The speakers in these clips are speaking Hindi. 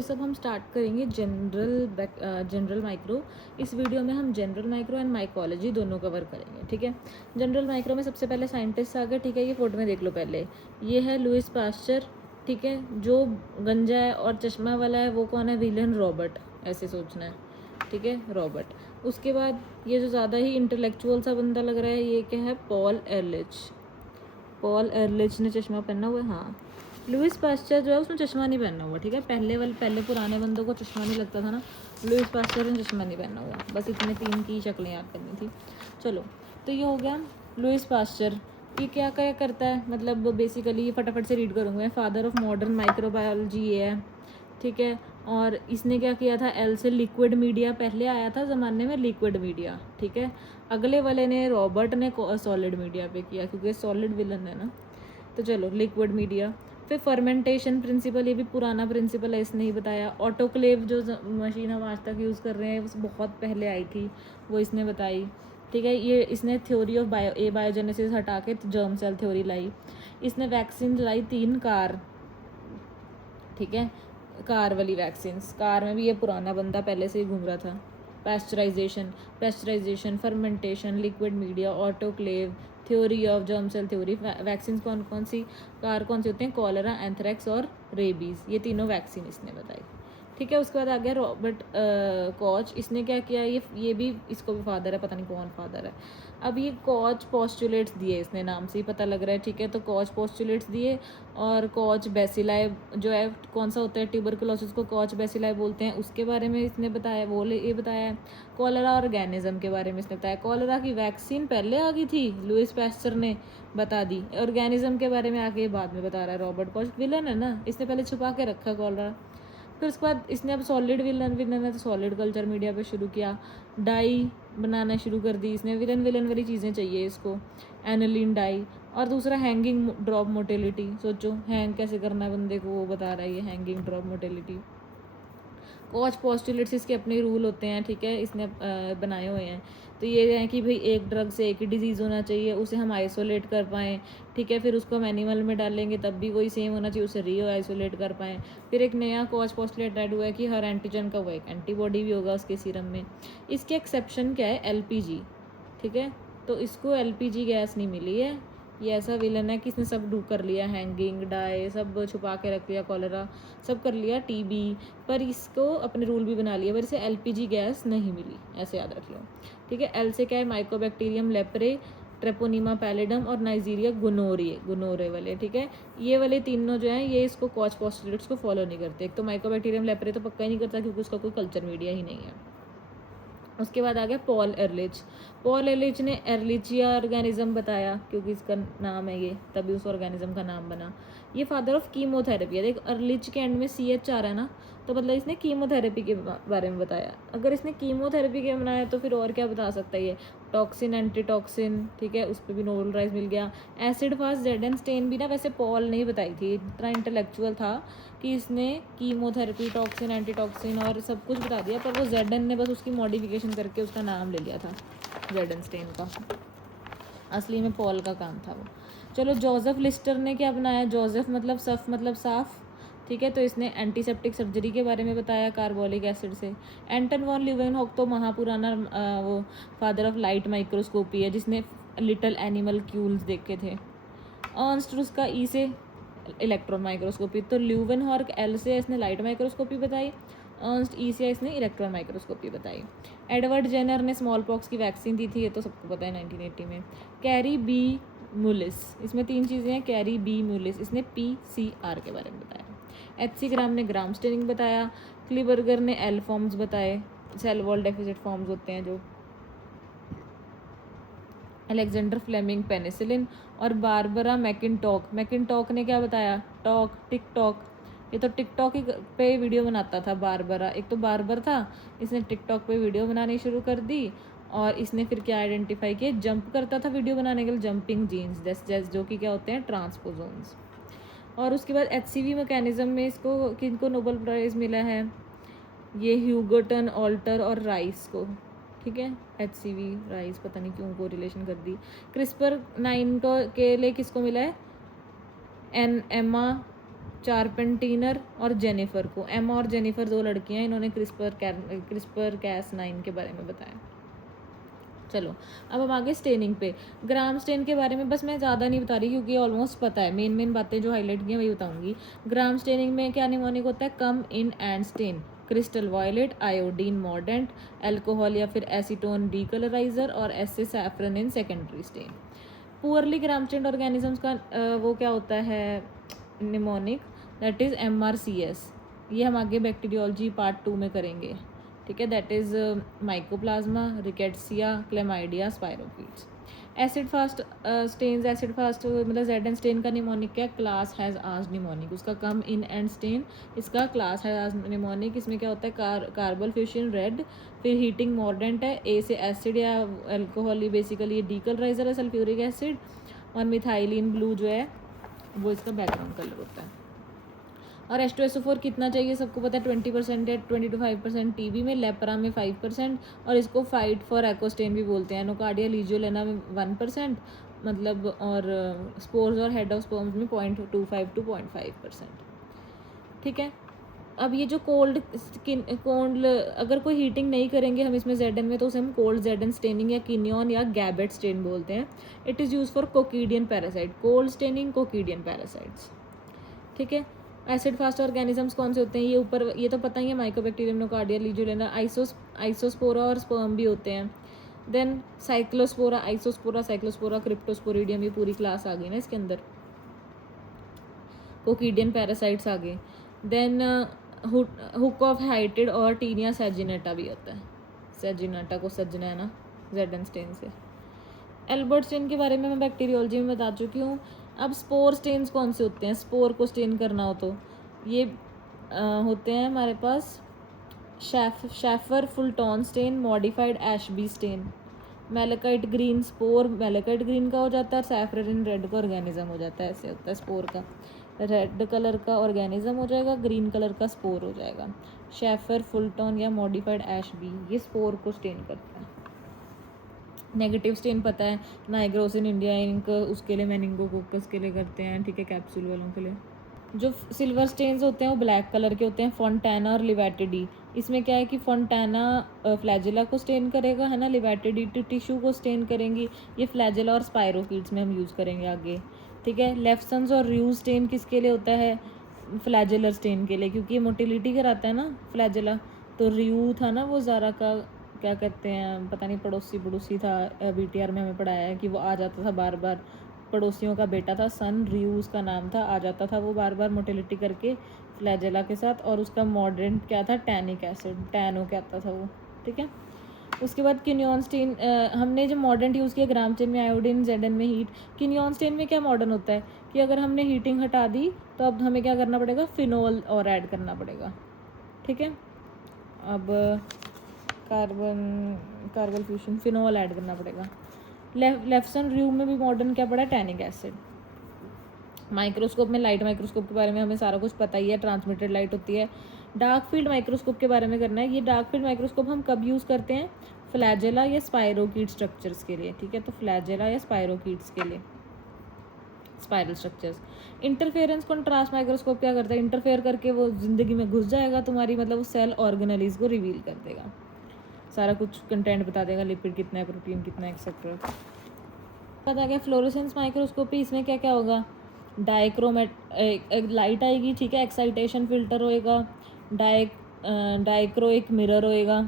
सब हम स्टार्ट करेंगे जनरल माइक्रो। इस वीडियो में हम जनरल माइक्रो एंड माइकोलॉजी दोनों कवर करेंगे, ठीक है। जनरल माइक्रो में सबसे पहले साइंटिस्ट आ गए, ठीक है। ये फोटो में देख लो पहले, ये है लुइस पास्चर, ठीक है। जो गंजा है और चश्मा वाला है वो कौन है? विलियम रॉबर्ट, ऐसे सोचना है, ठीक है, रॉबर्ट। उसके बाद ये जो ज़्यादा ही इंटेलेक्चुअल सा बंदा लग रहा है, ये क्या है? पॉल एरलिच। पॉल एरलिच ने चश्मा पहना हुआ है, हाँ। लुइस पास्चर जो है उसने चश्मा नहीं पहना हुआ, ठीक है। पहले पुराने बंदों को चश्मा नहीं लगता था ना, लुइस पास्चर ने चश्मा नहीं पहना हुआ। बस इतने तीन की शक्लें याद करनी थी। चलो, तो ये हो गया लुइस पास्चर। ये क्या क्या करता है, मतलब बेसिकली ये फटाफट से रीड करूँगा। फादर ऑफ मॉडर्न माइक्रोबायोलॉजी ये है, ठीक है। और इसने क्या किया था? एल से लिक्विड मीडिया पहले आया था ज़माने में, लिक्विड मीडिया, ठीक है। अगले वाले ने, रॉबर्ट ने, सॉलिड मीडिया पे किया, क्योंकि सॉलिड विलन है ना। तो चलो, लिक्विड मीडिया। फिर फर्मेंटेशन प्रिंसिपल, ये भी पुराना प्रिंसिपल है, इसने ही बताया। ऑटोक्लेव जो मशीन हम आज तक यूज़ कर रहे हैं वो बहुत पहले आई थी, वो इसने बताई, ठीक है। ये इसने थ्योरी ऑफ बायोजेनेसिस हटा के जर्म सेल थ्योरी लाई। इसने वैक्सीन लाई 3 कार, ठीक है। कार वाली वैक्सीन्स, कार में भी ये पुराना बंदा पहले से ही घूम रहा था। Pasteurisation, fermentation, liquid media, autoclave, theory of germ cell theory. Vaccine कौन कौन सी, कार कौन सी होते हैं? कॉलरा, एंथ्रेक्स और रेबीज़, ये तीनों वैक्सीन इसने बताई, ठीक है। उसके बाद आ गया रॉबर्ट कॉच। इसने क्या किया? ये भी, इसको भी फादर है, पता नहीं कौन फादर है। अब ये कॉच पोस्टुलेट्स दिए, इसने नाम से ही पता लग रहा है, ठीक है। तो कॉच पोस्टुलेट्स दिए, और कॉच बेसिलाई जो है, कौन सा होता है? ट्यूबरकुलोसिस को कॉच बेसिलाई बोलते हैं, उसके बारे में इसने बताया, ये बताया है। कॉलरा ऑर्गेनिज्म के बारे में इसने बताया। कॉलरा की वैक्सीन पहले आ गई थी, लुइस पास्चर ने बता दी। ऑर्गेनिज्म के बारे में आके बाद में बता रहा है रॉबर्ट कॉच। विलन है ना, इसने पहले छुपा के रखा कॉलरा। फिर उसके बाद इसने अब सॉलिड विलन है तो सॉलिड कल्चर मीडिया पे शुरू किया। डाई बनाना शुरू कर दी इसने, विलन वाली चीज़ें चाहिए इसको, एनिलीन डाई। और दूसरा हैंगिंग ड्रॉप मोटेलिटी, सोचो हैंग कैसे करना है बंदे को, वो बता रहा है ये हैंगिंग ड्रॉप मोटेलिटी। कॉच पोस्टुलेट्स इसके अपने रूल होते हैं, ठीक है, इसने बनाए हुए हैं। तो ये है कि भाई एक ड्रग से एक ही डिजीज़ होना चाहिए, उसे हम आइसोलेट कर पाएँ, ठीक है। फिर उसको हम एनिमल में डालेंगे तब भी वही सेम होना चाहिए, उसे रीओ आइसोलेट कर पाएँ। फिर एक नया कॉच पोस्टुलेट ऐड हुआ है कि हर एंटीजन का वो एक एंटीबॉडी भी होगा उसके सीरम में। इसके एक्सेप्शन क्या है? एलपीजी, ठीक है। तो इसको एलपीजी गैस नहीं मिली है। ये ऐसा विलन है कि इसने सब डू कर लिया, हैंगिंग, डाई सब छुपा के रख लिया, कॉलरा सब कर लिया, टीबी, पर इसको अपने रूल भी बना लिए, पर इसे एलपीजी गैस नहीं मिली, ऐसे याद रख लो, ठीक है। एल से क्या है? माइकोबैक्टीरियम लेप्रे, ट्रेपोनीमा पैलिडम और नाइजीरिया गुनोरे वाले, ठीक है। ये वाले तीनों जो हैं ये इसको कॉच पोस्टुलेट्स को फॉलो नहीं करते। एक तो माइकोबैक्टीरियम लेप्रे तो पक्का ही नहीं करता क्योंकि उसका कोई कल्चर मीडिया ही नहीं है। उसके बाद आ गया पॉल एरलिच। पॉल एरलिच ने एरलिचिया ऑर्गेनिज्म बताया, क्योंकि इसका नाम है ये, तभी उस ऑर्गेनिज्म का नाम बना। ये फादर ऑफ कीमोथेरेपी है। देख, एरलिच के एंड में CH आ रहा है ना, तो मतलब इसने कीमोथेरेपी के बारे में बताया। अगर इसने कीमोथेरेपी के बनाया तो फिर और क्या बता सकता है ये? टॉक्सिन, एंटीटॉक्सिन, ठीक है, उस पर भी नोबेल प्राइज़ मिल गया। एसिड फास्ट जेडेनस्टेन भी ना वैसे पॉल नहीं बताई थी, इतना इंटेलेक्चुअल था कि इसने कीमोथेरेपी, टॉक्सिन, एंटीटॉक्सिन और सब कुछ बता दिया, पर वो जेडन ने बस उसकी मॉडिफिकेशन करके उसका नाम ले लिया था जेडनस्टेन का, असली में पॉल का काम था वो। चलो, जोसेफ लिस्टर ने क्या बनाया? जोसेफ मतलब सफ मतलब साफ, ठीक है। तो इसने एंटीसेप्टिक सर्जरी के बारे में बताया कार्बोलिक एसिड से। एंटन वॉन ल्यूवेनहॉक तो महापुराना वो फादर ऑफ लाइट माइक्रोस्कोपी है, जिसने लिटिल एनिमल क्यूल्स देखे थे। अर्नस्ट उसका ई से इलेक्ट्रॉन माइक्रोस्कोपी। तो ल्यूवेनहॉर्क एल से इसने लाइट माइक्रोस्कोपी बताई, अर्नस्ट ई से इसने इलेक्ट्रॉन माइक्रोस्कोपी बताई। एडवर्ड जेनर ने स्मॉल पॉक्स की वैक्सीन दी थी, ये तो सबको पता है, 1980 में। कैरी बी मुलिस, इसमें 3 चीज़ें हैं। कैरी बी मुलिस, इसने PCR के बारे में बताया। HC ग्राम ने ग्राम स्टेनिंग बताया। क्लीबर्गर ने एल फॉर्म्स बताए, सेल वॉल डेफिसिट फॉर्म्स होते हैं जो। Alexander Fleming penicillin. और बारबरा मैकिनटॉक ने क्या बताया? टिकटॉक। ये तो टिकटॉक ही पे वीडियो बनाता था बारबरा, एक तो बारबर था, इसने टिकटॉक पे वीडियो बनानी शुरू कर दी। और इसने फिर क्या आइडेंटिफाई किया? जंप करता था वीडियो बनाने के लिए, जंपिंग जीन्स, जैसे जो कि क्या होते हैं? ट्रांसपोजोन्स। और उसके बाद HCV मैकेनिज्म में इसको किनको नोबेल प्राइज़ मिला है? ये ह्यूगर्टन, ऑल्टर और राइस को, ठीक है। HCV राइस, पता नहीं क्यों को रिलेशन कर दी। CRISPR 9 को के लिए किसको मिला है? एम्मा चारपेंटीनर और जेनिफर को। एमा और जेनिफर 2 लड़कियां, इन्होंने क्रिस्पर कैस9 के बारे में बताया। चलो अब हम आगे स्टेनिंग पे। ग्राम स्टेन के बारे में बस मैं ज़्यादा नहीं बता रही क्योंकि ऑलमोस्ट पता है, मेन बातें जो हाईलाइट की हैं वही बताऊंगी। ग्राम स्टेनिंग में क्या निमोनिक होता है? Come in and stain, crystal violet, iodine mordant, alcohol या फिर एसीटोन डीकलराइजर और एसे saffron in secondary stain. Poorly gram stained organisms का वो क्या होता है निमोनिक, दैट इज़ MRCS। ये हम आगे बैक्टीरियोलॉजी पार्ट 2 में करेंगे, ठीक है। That is mycoplasma, rickettsia, chlamydia, spirochaetes. Acid fast stains, acid fast मतलब जेड एन स्टेन का निमोनिक क्या? क्लास हैज़ आज निमोनिक। उसका कम इन एंड स्टेन, इसका क्लास हैज़ आज निमोनिक। इसमें क्या होता है? कार्बल फ्यूशन रेड, फिर हीटिंग मॉर्डेंट है, ए से एसिड या अल्कोहल, बेसिकली ये डीकलराइजर है सल्फ्यूरिक एसिड, और मिथाइलिन ब्लू जो है वो इसका बैकग्राउंड कलर होता है। और H2SO4 कितना चाहिए सबको पता है, 20% या 20 to 5% टीबी में, लेपरा में 5%, और इसको फाइट फॉर एक्ोस्टेन भी बोलते हैं। नोकार्डिया लीजियोलेना में 1%, मतलब, और स्पोर्स और हेड ऑफ स्पर्म्स में 0.25 to 0.5%, ठीक है। अब ये जो कोल्ड अगर कोई हीटिंग नहीं करेंगे हम इसमें जेडन में, तो उसे हम कोल्ड जेडन स्टेनिंग या किनियन या गैबेट स्टेन बोलते हैं। It is use for coccidian parasite, cold staining coccidian parasites, ठीक है। एसिड फास्ट ऑर्गेनिजम्स कौन से होते हैं? ये ऊपर ये तो पता ही है, माइकोबैक्टीरियम, नोकार्डिया, लीजियोलेना, आइसोस्पोरा और स्पर्म भी होते हैं। देन साइक्लोस्पोरा, आइसोस्पोरा, साइक्लोस्पोरा, क्रिप्टोस्पोरिडियम, ये पूरी क्लास आ गई ना इसके अंदर। कोकीडियन पैरासाइट्स आ गए। देन हुक ऑफ हाइटेड और टीनिया सेजिनेटा भी होता है। सेजिनेटा को सजना है ना जेडन स्टेन से। एल्बर्ट स्टेन के बारे में मैं बैक्टीरियोलॉजी में बता चुकी हूँ। अब स्पोर स्टेन्स कौन से होते हैं? स्पोर को स्टेन करना हो तो ये होते हैं हमारे पास Schaeffer Fulton stain, modified Ashby stain. Malachite green spore, malachite green का हो जाता है, और सैफरन रेड का ऑर्गेनिज्म हो जाता है। ऐसे होता है स्पोर का, रेड कलर का ऑर्गेनिज्म हो जाएगा, ग्रीन कलर का स्पोर हो जाएगा। शैफर फुलटॉन या मॉडिफाइड एशबी ये स्पोर को स्टेन करता है। नेगेटिव स्टेन पता है, नाइग्रोसिन इंडिया इंक उसके लिए, मेनिंगोकोकस के लिए करते हैं, ठीक है, कैप्सूल वालों के लिए। जो सिल्वर स्टेन्स होते हैं वो ब्लैक कलर के होते हैं, फोंटाना और लिवेटिडी। इसमें क्या है कि फोंटाना फ्लैजेला को स्टेन करेगा, है ना, लिवेटिडी टिश्यू को स्टेन करेंगी। ये फ्लैजेला और स्पाइरोकीट्स में हम यूज़ करेंगे आगे, ठीक है। लेफ्सन्स और र्यूज स्टेन किसके लिए होता है? फ्लैजेलर स्टेन के लिए, क्योंकि ये मोटिलिटी कराता है ना फ्लैजेला। तो र्यू था ना वो ज़ारा का, क्या कहते हैं पता नहीं, पड़ोसी था, BTR में हमें पढ़ाया है कि वो आ जाता था बार बार, पड़ोसियों का बेटा था, सन र्यू उसका नाम था, आ जाता था वो बार बार मोटिलिटी करके फ्लैजेला के साथ, और उसका मॉडरेंट क्या था? टैनिक एसिड, टैनो कहता था वो, ठीक है। उसके बाद किनियन स्टेन, हमने जो मॉडर्न यूज़ किया ग्राम स्टेन में, आयोडीन, जेडन में हीट। किनियन स्टेन में क्या मॉडर्न होता है कि अगर हमने हीटिंग हटा दी तो अब हमें क्या करना पड़ेगा? फिनोल और ऐड करना पड़ेगा, ठीक है। अब कार्बन फ्यूशन, फिनोल ऐड करना पड़ेगा। लेफ्सन र्यू में भी मॉडर्न क्या पड़ा? Tannic acid. माइक्रोस्कोप में, लाइट माइक्रोस्कोप के बारे में हमें सारा कुछ पता ही है, ट्रांसमिटेड लाइट होती है। डार्क फील्ड माइक्रोस्कोप के बारे में करना है। ये डार्क फील्ड माइक्रोस्कोप हम कब यूज़ करते हैं? फ्लैजेला या स्पाइरोकीट स्ट्रक्चर्स के लिए, ठीक है। तो फ्लैजेला या स्पाइरोकीट्स के लिए, spiral structures. Interference contrast microscope क्या करता है? इंटरफेयर करके वो जिंदगी में घुस जाएगा तुम्हारी, मतलब वो सेल ऑर्गेनेलीज को रिवील कर देगा, सारा कुछ कंटेंट बता देगा, लिपिड कितना है, प्रोटीन कितना है, एक्सेट्रा। पता क्या? फ्लोरोसेंस माइक्रोस्कोपी, इसमें क्या क्या होगा? लाइट आएगी, ठीक है, एक्साइटेशन फिल्टर होएगा, डाइक्रो एक मिरर होएगा,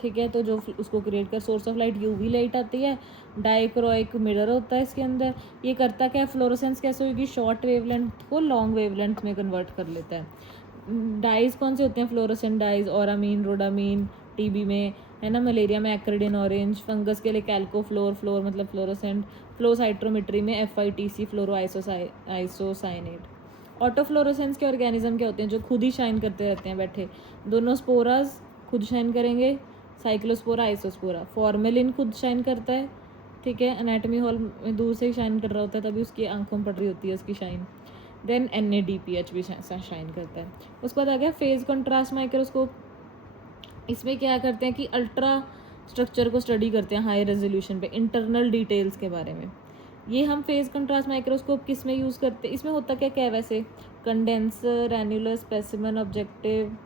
ठीक है। तो जो उसको क्रिएट कर, source of light UV light आती है, डाइक्रो एक मिरर होता है इसके अंदर। ये करता क्या है? फ्लोरोसेंस कैसे होगी? शॉर्ट वेवलेंथ को लॉन्ग वेवलेंथ में कन्वर्ट कर लेता है। डाइज कौन से होते हैं? फ्लोरोसेंट डाइज, ओरामीन, रोडामीन, टीबी में, है ना, मलेरिया में एक्रिडिन ऑरेंज, फंगस के लिए कैल्कोफ्लोर, फ्लोर मतलब फ्लोरोसेंट, फ्लो साइट्रोमेट्री में FITC, फ्लोरो आइसोसाइनेट। ऑटोफ्लोरोसेंस के ऑर्गेनिज्म क्या होते हैं? जो खुद ही शाइन करते रहते हैं बैठे, दोनों स्पोरास खुद शाइन करेंगे, साइक्लोस्पोरा, आइसोस्पोरा। फॉर्मेलिन खुद शाइन करता है, ठीक है, एनाटमी हॉल में दूर से ही शाइन कर रहा होता है, तभी उसकी आंखों में पड़ रही होती है उसकी शाइन। देन NADPH भी शाइन करता है। उसके बाद आ गया फेज कंट्रास्ट माइक्रोस्कोप। इसमें क्या करते हैं कि अल्ट्रा स्ट्रक्चर को स्टडी करते हैं हाई रेजोल्यूशन पे, इंटरनल डिटेल्स के बारे में, ये हम फेज कंट्रास्ट माइक्रोस्कोप किस में यूज़ करते हैं, इसमें होता क्या क्या है वैसे, कंडेंसर, एन्यूलर स्पेसिमेन, ऑब्जेक्टिव,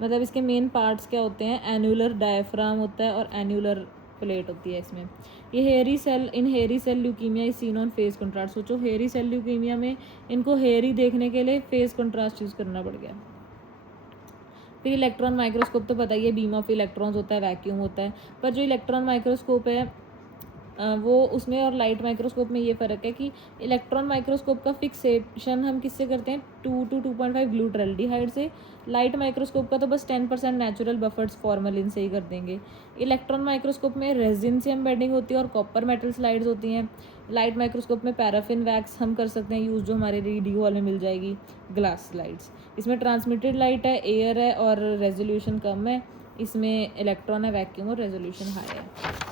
मतलब इसके मेन पार्ट्स क्या होते हैं, एन्यूलर डायफ्राम होता है और एन्यूलर प्लेट होती है इसमें। ये hairy cell, in hairy cell leukaemia is seen on phase contrast. सोचो हेयरी सेल ल्यूकीमिया में इनको हेयरी देखने के लिए फेज कंट्रास्ट यूज़ करना पड़ गया। फिर इलेक्ट्रॉन माइक्रोस्कोप तो पता ही है, बीम ऑफ इलेक्ट्रॉन्स होता है, वैक्यूम होता है, पर जो इलेक्ट्रॉन माइक्रोस्कोप है वो उसमें और लाइट माइक्रोस्कोप में ये फ़र्क है कि इलेक्ट्रॉन माइक्रोस्कोप का फिक्सेशन हम किससे करते हैं, 2 to 2.5 ग्लूटरल्डिहाइड से। लाइट माइक्रोस्कोप का तो बस 10% नेचुरल बफर्स फॉर्मलिन से ही कर देंगे। इलेक्ट्रॉन माइक्रोस्कोप में रेजिन से एम्बेडिंग होती है और कॉपर मेटल स्लाइड्स होती हैं। लाइट माइक्रोस्कोप में पैराफिन वैक्स हम कर सकते हैं यूज़, जो हमारे रीडिंग हॉल में मिल जाएगी, ग्लास स्लाइड्स। इसमें ट्रांसमिटेड लाइट है, एयर है और रेजोल्यूशन कम है। इसमें इलेक्ट्रॉन है, वैक्यूम और रेजोल्यूशन हाई है।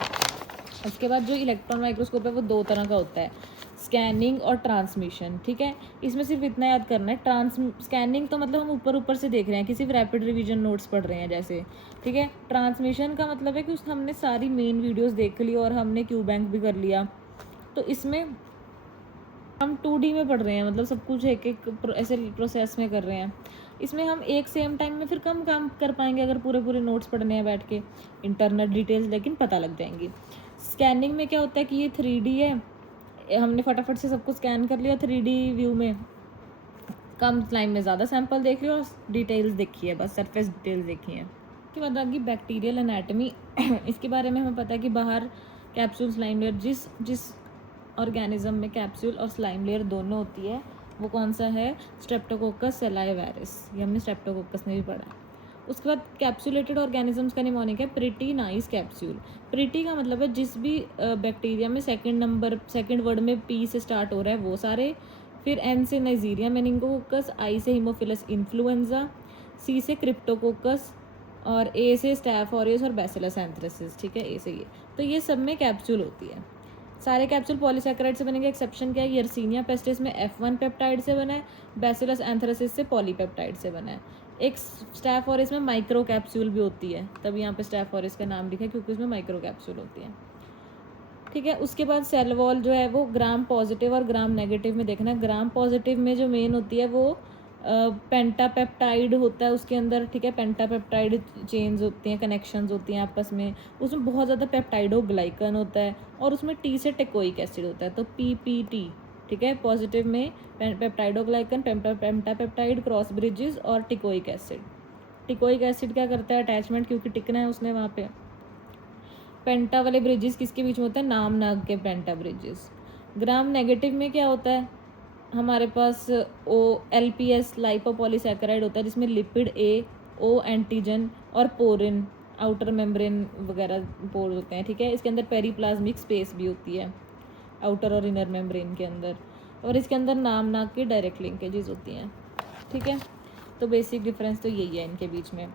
उसके बाद जो इलेक्ट्रॉन माइक्रोस्कोप है वो 2 तरह का होता है, स्कैनिंग और ट्रांसमिशन। ठीक है, इसमें सिर्फ इतना याद करना है, स्कैनिंग तो मतलब हम ऊपर ऊपर से देख रहे हैं कि सिर्फ रैपिड रिवीजन नोट्स पढ़ रहे हैं जैसे। ठीक है, ट्रांसमिशन का मतलब है कि हमने सारी मेन वीडियोस देख ली और हमने क्यू बैंक भी कर लिया, तो इसमें हम 2D में पढ़ रहे हैं, मतलब सब कुछ एक एक ऐसे प्रोसेस में कर रहे हैं। इसमें हम एक सेम टाइम में फिर कम काम कर पाएंगे अगर पूरे पूरे नोट्स पढ़ने हैं बैठ के, इंटरनल डिटेल्स लेकिन पता लग जाएंगी। स्कैनिंग में क्या होता है कि ये 3D है, हमने फटाफट से सब कुछ स्कैन कर लिया 3D व्यू में, कम टाइम में ज़्यादा सैंपल देख लिया और डिटेल्स देखी है, बस सरफेस डिटेल्स देखी है। इसके बाद आगे बैक्टीरियल एनाटमी इसके बारे में हमें पता है कि बाहर कैप्सूल स्लाइम लेयर, जिस ऑर्गेनिज्म में कैप्सूल और स्लाइम लेयर दोनों होती है वो कौन सा है, स्ट्रेप्टोकोकस सेलाइवेरिस, ये हमने स्ट्रेप्टोकोकस में भी पढ़ा है। उसके बाद कैप्सुलेटेड ऑर्गेनिजम्स का निमोनिक है प्रिटी नाइस कैप्सूल। प्रिटी का मतलब है जिस भी बैक्टीरिया में सेकंड वर्ड में पी से स्टार्ट हो रहा है वो सारे, फिर एन से नाइजीरिया मेनिंगोकोकस, आई से हीमोफिलस इन्फ्लुएंजा, सी से क्रिप्टोकोकस और ए से स्टैफ ऑरियस और बैसिलस एंथ्रेसिस। ठीक है, ए से ये सब में कैप्सूल होती है। सारे कैप्सूल पॉलीसैकेराइड से बनेंगे, एक्सेप्शन क्या है, यर्सीनिया पेस्टिस में F1 पेप्टाइड से बना है, बैसिलस एंथ्रेसिस से पॉलीपेप्टाइड से बना है। एक स्टैफ ऑरिस में माइक्रो कैप्सूल भी होती है, तब यहाँ पे स्टैफ ऑरिस का नाम लिखा है क्योंकि उसमें माइक्रो कैप्सूल होती है। ठीक है, उसके बाद सेल वॉल जो है वो ग्राम पॉजिटिव और ग्राम नेगेटिव में देखना है। ग्राम पॉजिटिव में जो मेन होती है वो पेंटापेप्टाइड होता है उसके अंदर। ठीक है, पेंटापेप्टाइड चेन्स होती हैं, कनेक्शंस होती हैं आपस में, उसमें बहुत ज़्यादा पेप्टाइडोग्लाइकन होता है और उसमें टी से टेकोइक एसिड होता है, तो PPT। ठीक है, पॉजिटिव में पेप्टाइडोग्लाइकन, पेंटापेप्टाइड, क्रॉस ब्रिजेस और टिकोइक एसिड। टिकोइक एसिड क्या करता है, अटैचमेंट, क्योंकि टिकना है उसने वहाँ पे। पेंटा वाले ब्रिजेस किसके बीच में होते हैं, नाम नाग के पेंटा ब्रिजेस। ग्राम नेगेटिव में क्या होता है, हमारे पास LPS लाइपोपॉलीसैकेराइड होता है जिसमें लिपिड A, O एंटीजन और पोरिन, आउटर मेम्ब्रेन वगैरह पोर होते हैं। ठीक है, इसके अंदर पेरीप्लाज्मिक स्पेस भी होती है आउटर और इनर मेम्ब्रेन के अंदर, और इसके अंदर नाम नाग की डायरेक्ट लिंकेजेस होती हैं। ठीक है, तो बेसिक डिफरेंस तो यही है इनके बीच में।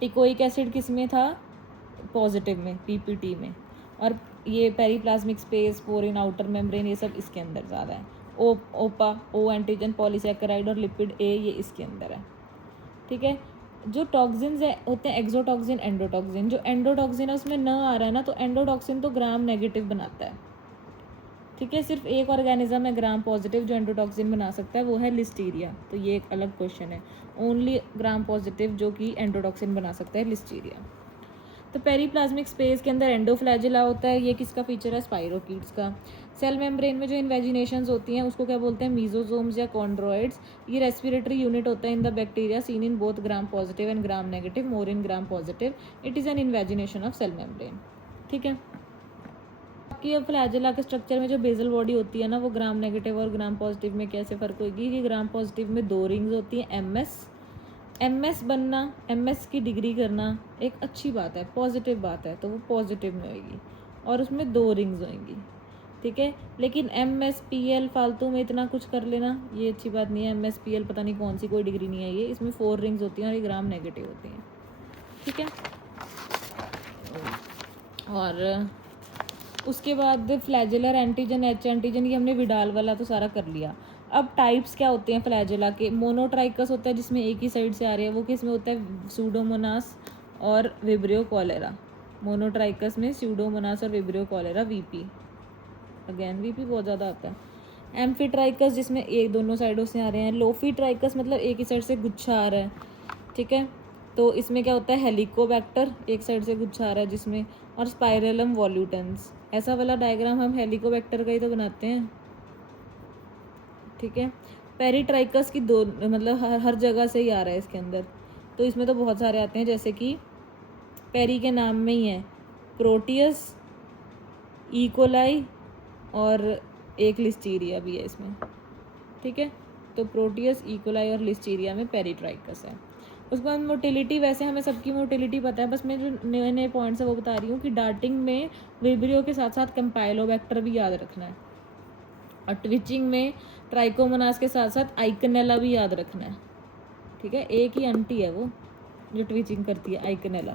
टिकोइक एसिड किस में था, पॉजिटिव में, PPT में, और ये periplasmic space, porin, outer membrane, ये सब इसके अंदर ज़्यादा है। ओपा, O एंटीजन, पॉलीसैकेराइड और लिपिड A ये इसके अंदर है। ठीक है, जो टॉक्सिन्स होते हैं एक्सोटॉक्सिन, एंडोटॉक्सिन, जो एंडोटॉक्सिन है उसमें न आ रहा है ना, तो एंडोटॉक्सिन तो ग्राम नेगेटिव बनाता है। ठीक है, सिर्फ एक ऑर्गेनिज्म है ग्राम पॉजिटिव जो एंडोटॉक्सिन बना सकता है, वो है लिस्टीरिया, तो ये एक अलग क्वेश्चन है। ओनली ग्राम पॉजिटिव जो कि एंडोटॉक्सिन बना सकता है, लिस्टीरिया। तो पेरीप्लाज्मिक स्पेस के अंदर एंडोफ्लैजिला होता है, ये किसका फीचर है, स्पाइरोकीट्स का। सेल मेम्ब्रेन में जो इन्वेजिनेशंस होती हैं उसको क्या बोलते हैं, मीजोजोम्स या कॉन्ड्रोइड्स। ये रेस्पिरेटरी यूनिट होता है in the bacteria, seen in both gram positive and gram negative, more in gram positive. It is an invagination of cell membrane. ठीक है, बाकी अब फ्लैजिला के स्ट्रक्चर में जो बेजल बॉडी होती है ना, वो ग्राम नेगेटिव और ग्राम पॉजिटिव में कैसे फ़र्क होगी कि ग्राम पॉजिटिव में 2 रिंग्स होती हैं, MS बनना, MS की डिग्री करना एक अच्छी बात है, पॉजिटिव बात है, तो वो पॉजिटिव में होगी और उसमें 2 रिंग्स होंगी। ठीक है, लेकिन MSPL फालतू में इतना कुछ कर लेना ये अच्छी बात नहीं है। MSPL पता नहीं कौन सी कोई डिग्री नहीं है ये, इसमें 4 रिंग्स होती हैं और ये ग्राम नेगेटिव होती हैं। ठीक है, और उसके बाद फ्लैजिलर एंटीजन, H एंटीजन, ये हमने विडाल वाला तो सारा कर लिया। अब टाइप्स क्या होते हैं फ्लैजिला के, मोनोट्राइकस होता है जिसमें एक ही साइड से आ रही है, वो किस में होता है, सूडोमोनास और विब्रियो कॉलेरा। मोनोट्राइकस में सूडोमोनास और vibrio cholera, VP। Again VP बहुत ज़्यादा आता है। एम्फीट्राइकस जिसमें एक दोनों साइडों से आ रहे हैं। लोफीट्राइकस मतलब एक ही साइड से गुच्छा आ रहा है, ठीक है। तो इसमें क्या होता है, हेलिकोबैक्टर एक साइड से गुच्छा आ रहा है जिसमें, और स्पाइरलम वॉल्यूटेंस। ऐसा वाला डायग्राम हम हेलिकोबैक्टर का ही तो बनाते हैं, ठीक है। पेरीट्राइकस की दो मतलब हर जगह से ही आ रहा है इसके अंदर। तो इसमें तो बहुत सारे आते हैं, जैसे कि पेरी के नाम में ही है, प्रोटियस, इकोलाई और एक लिस्टीरिया भी है इसमें, ठीक है। तो प्रोटियस, इकोलाई और लिस्टीरिया में पेरीट्राइकस है। उसके बाद मोटिलिटी, वैसे हमें सबकी मोटिलिटी पता है, बस मैं जो नए नए पॉइंट्स है वो बता रही हूँ कि डार्टिंग में विब्रियो के साथ साथ कंपाइलोबैक्टर भी याद रखना है, और ट्विचिंग में ट्राइकोमोनास के साथ साथ आइकनेला भी याद रखना है, ठीक है। एक ही आंटी है वो जो ट्विचिंग करती है, आइकनेला।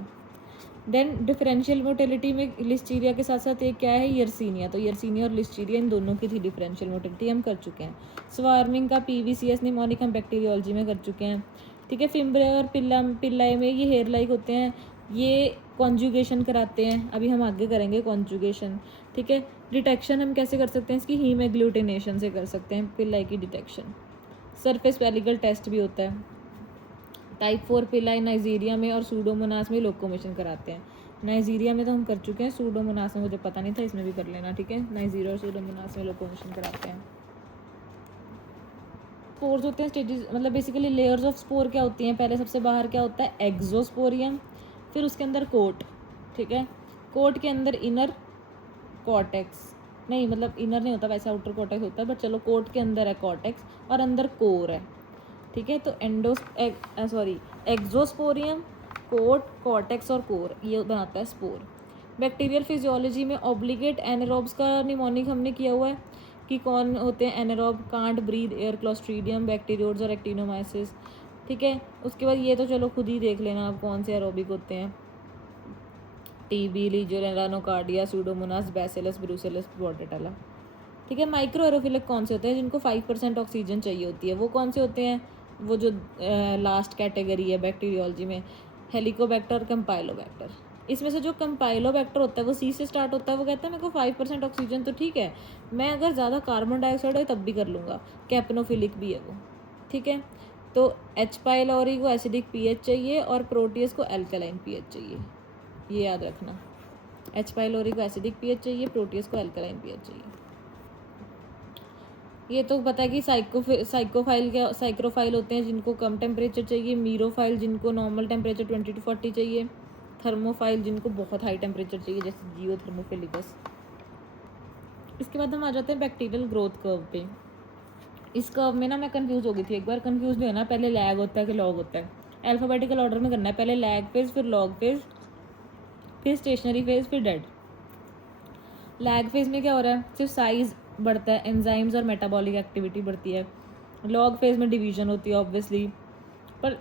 देन डिफरेंशियल मोटिलिटी में लिस्टीरिया के साथ साथ एक क्या है, यर्सीनिया। तो यर्सीनिया और लिस्टीरिया इन दोनों की थी डिफरेंशियल मोटिलिटी, हम कर चुके हैं। स्वार्मिंग का पीवीसीएस निमोनिक हम बैक्टीरियोलॉजी में कर चुके हैं, ठीक है। फिम्ब्रे और पिल्लाई में ये हेयर लाइक होते हैं, ये कॉन्जुगेशन कराते हैं, अभी हम आगे करेंगे कॉन्जुगेशन, ठीक है। डिटेक्शन हम कैसे कर सकते हैं इसकी, हीमोग्लूटिनेशन से कर सकते हैं पिल्लाई की डिटेक्शन। सरफेस पेलिकल टेस्ट भी होता है। टाइप 4 पिल्लाई नाइजीरिया में और सूडोमोनास में लोकोमोशन कराते हैं। नाइजीरिया में तो हम कर चुके हैं, सूडोमोनास में मुझे पता नहीं था, इसमें भी कर लेना, ठीक है। नाइजीरिया और सूडोमोनास में लोकोमोशन कराते हैं। स्पोर्स होते हैं स्टेजेस, मतलब बेसिकली लेयर्स ऑफ स्पोर क्या होती हैं, पहले सबसे बाहर क्या होता है, एक्सोस्पोरियम, फिर उसके अंदर कोट, ठीक है। कोट के अंदर इनर कॉर्टेक्स, नहीं मतलब इनर नहीं होता, वैसे आउटर कॉर्टेक्स होता है, बट चलो कोट के अंदर है कॉर्टेक्स और अंदर कोर है, ठीक है। तो एक्सोस्पोरियम, कोट, कॉर्टेक्स और कोर, ये बनाता है स्पोर। बैक्टीरियल फिजियोलॉजी में ऑब्लिगेट एनारोब्स का निमोनिक हमने किया हुआ है कि कौन होते हैं anaerobe, can't breathe air, clostridium, bacteroides और एक्टिनोमाइसिस, ठीक है। उसके बाद ये तो चलो खुद ही देख लेना आप कौन से एरोबिक होते हैं, TB, legionella, nocardia, pseudomonas, bacillus, brucella, bordetella, ठीक है। माइक्रो एरोफिलिक कौन से होते हैं, जिनको 5% ऑक्सीजन चाहिए होती है, वो कौन से होते हैं, वो जो लास्ट कैटेगरी है बैक्टीरियोलॉजी में, हेलिकोबैक्टर, कंपाइलोबैक्टर। इसमें से जो कंपाइलोबैक्टर होता है वो सी से स्टार्ट होता है, वो कहता है मेरे को 5% ऑक्सीजन तो ठीक है, मैं अगर ज़्यादा कार्बन डाइऑक्साइड है तब भी कर लूँगा। कैप्नोफिलिक भी है वो, ठीक है। तो एच पाइलोरी को एसिडिक पीएच चाहिए और प्रोटियस को एल्कलाइन पीएच चाहिए, ये याद रखना। एच पाइलोरी को एसिडिक पीएच चाहिए, प्रोटियस को एल्कलाइन पीएच चाहिए। ये तो पता है कि साइक्रोफाइल होते हैं जिनको कम टेम्परेचर चाहिए, मीरोफाइल जिनको नॉर्मल टेम्परेचर 20 to 40 चाहिए, थर्मोफाइल जिनको बहुत हाई टेम्परेचर चाहिए जैसे जियोथर्मोफिलिकस। इसके बाद हम आ जाते हैं बैक्टीरियल ग्रोथ कर्व पे। इस कर्व में ना मैं कंफ्यूज हो गई थी एक बार, कंफ्यूज नहीं होना, पहले लैग होता है कि लॉग होता है, अल्फाबेटिकल ऑर्डर में करना है, पहले लैग फेज, फिर लॉग फेज, फिर स्टेशनरी फेज, फिर डेड। लैग फेज में क्या हो रहा है, सिर्फ साइज बढ़ता है, एंजाइम्स और मेटाबॉलिक एक्टिविटी बढ़ती है। लॉग फेज में डिवीजन होती है ऑब्वियसली, पर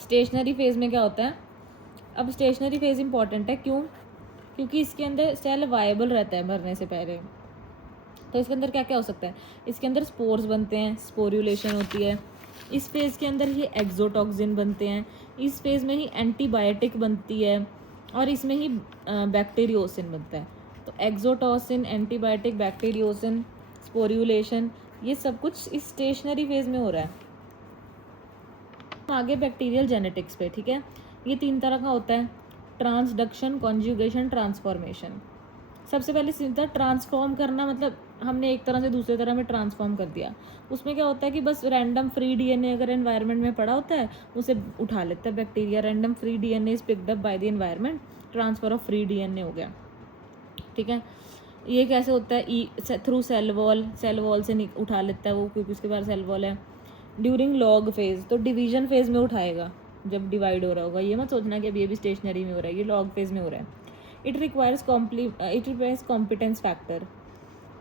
स्टेशनरी फेज में क्या होता है, अब स्टेशनरी फेज इंपॉर्टेंट है, क्यों, क्योंकि इसके अंदर सेल वायबल रहता है मरने से पहले। तो इसके अंदर क्या क्या हो सकता है, इसके अंदर स्पोर्स बनते हैं, स्पोर्युलेशन होती है, इस फेज़ के अंदर ही एक्सोटॉक्सिन बनते हैं, इस फेज़ में ही एंटीबायोटिक बनती है, और इसमें ही बैक्टीरियोसिन बनता है। तो एक्सोटॉसिन, एंटीबायोटिक, बैक्टीरियोसिन, स्पोर्युलेशन, ये सब कुछ इस स्टेशनरी फेज में हो रहा है। आगे बैक्टीरियल जेनेटिक्स पे, ठीक है। ये 3 तरह का होता है, ट्रांसडक्शन, कॉन्जुगेशन, ट्रांसफॉर्मेशन। सबसे पहले सीधा ट्रांसफॉर्म करना, मतलब हमने एक तरह से दूसरे तरह में ट्रांसफॉर्म कर दिया। उसमें क्या होता है कि बस रैंडम फ्री डीएनए अगर एनवायरनमेंट में पड़ा होता है उसे उठा लेता है bacteria, random free DNA is picked up by the environment, transfer of free DNA हो गया, ठीक है। ये कैसे होता है, थ्रू सेल वॉल से उठा लेता है वो, क्योंकि उसके पास सेल वॉल है। ड्यूरिंग लॉग फेज, तो डिवीजन फेज में उठाएगा जब डिवाइड हो रहा होगा, ये मत सोचना कि अभी ये भी स्टेशनरी में हो रहा है, ये लॉग फेज में हो रहा है। इट रिक्वायर्स कॉम्पिटेंस फैक्टर,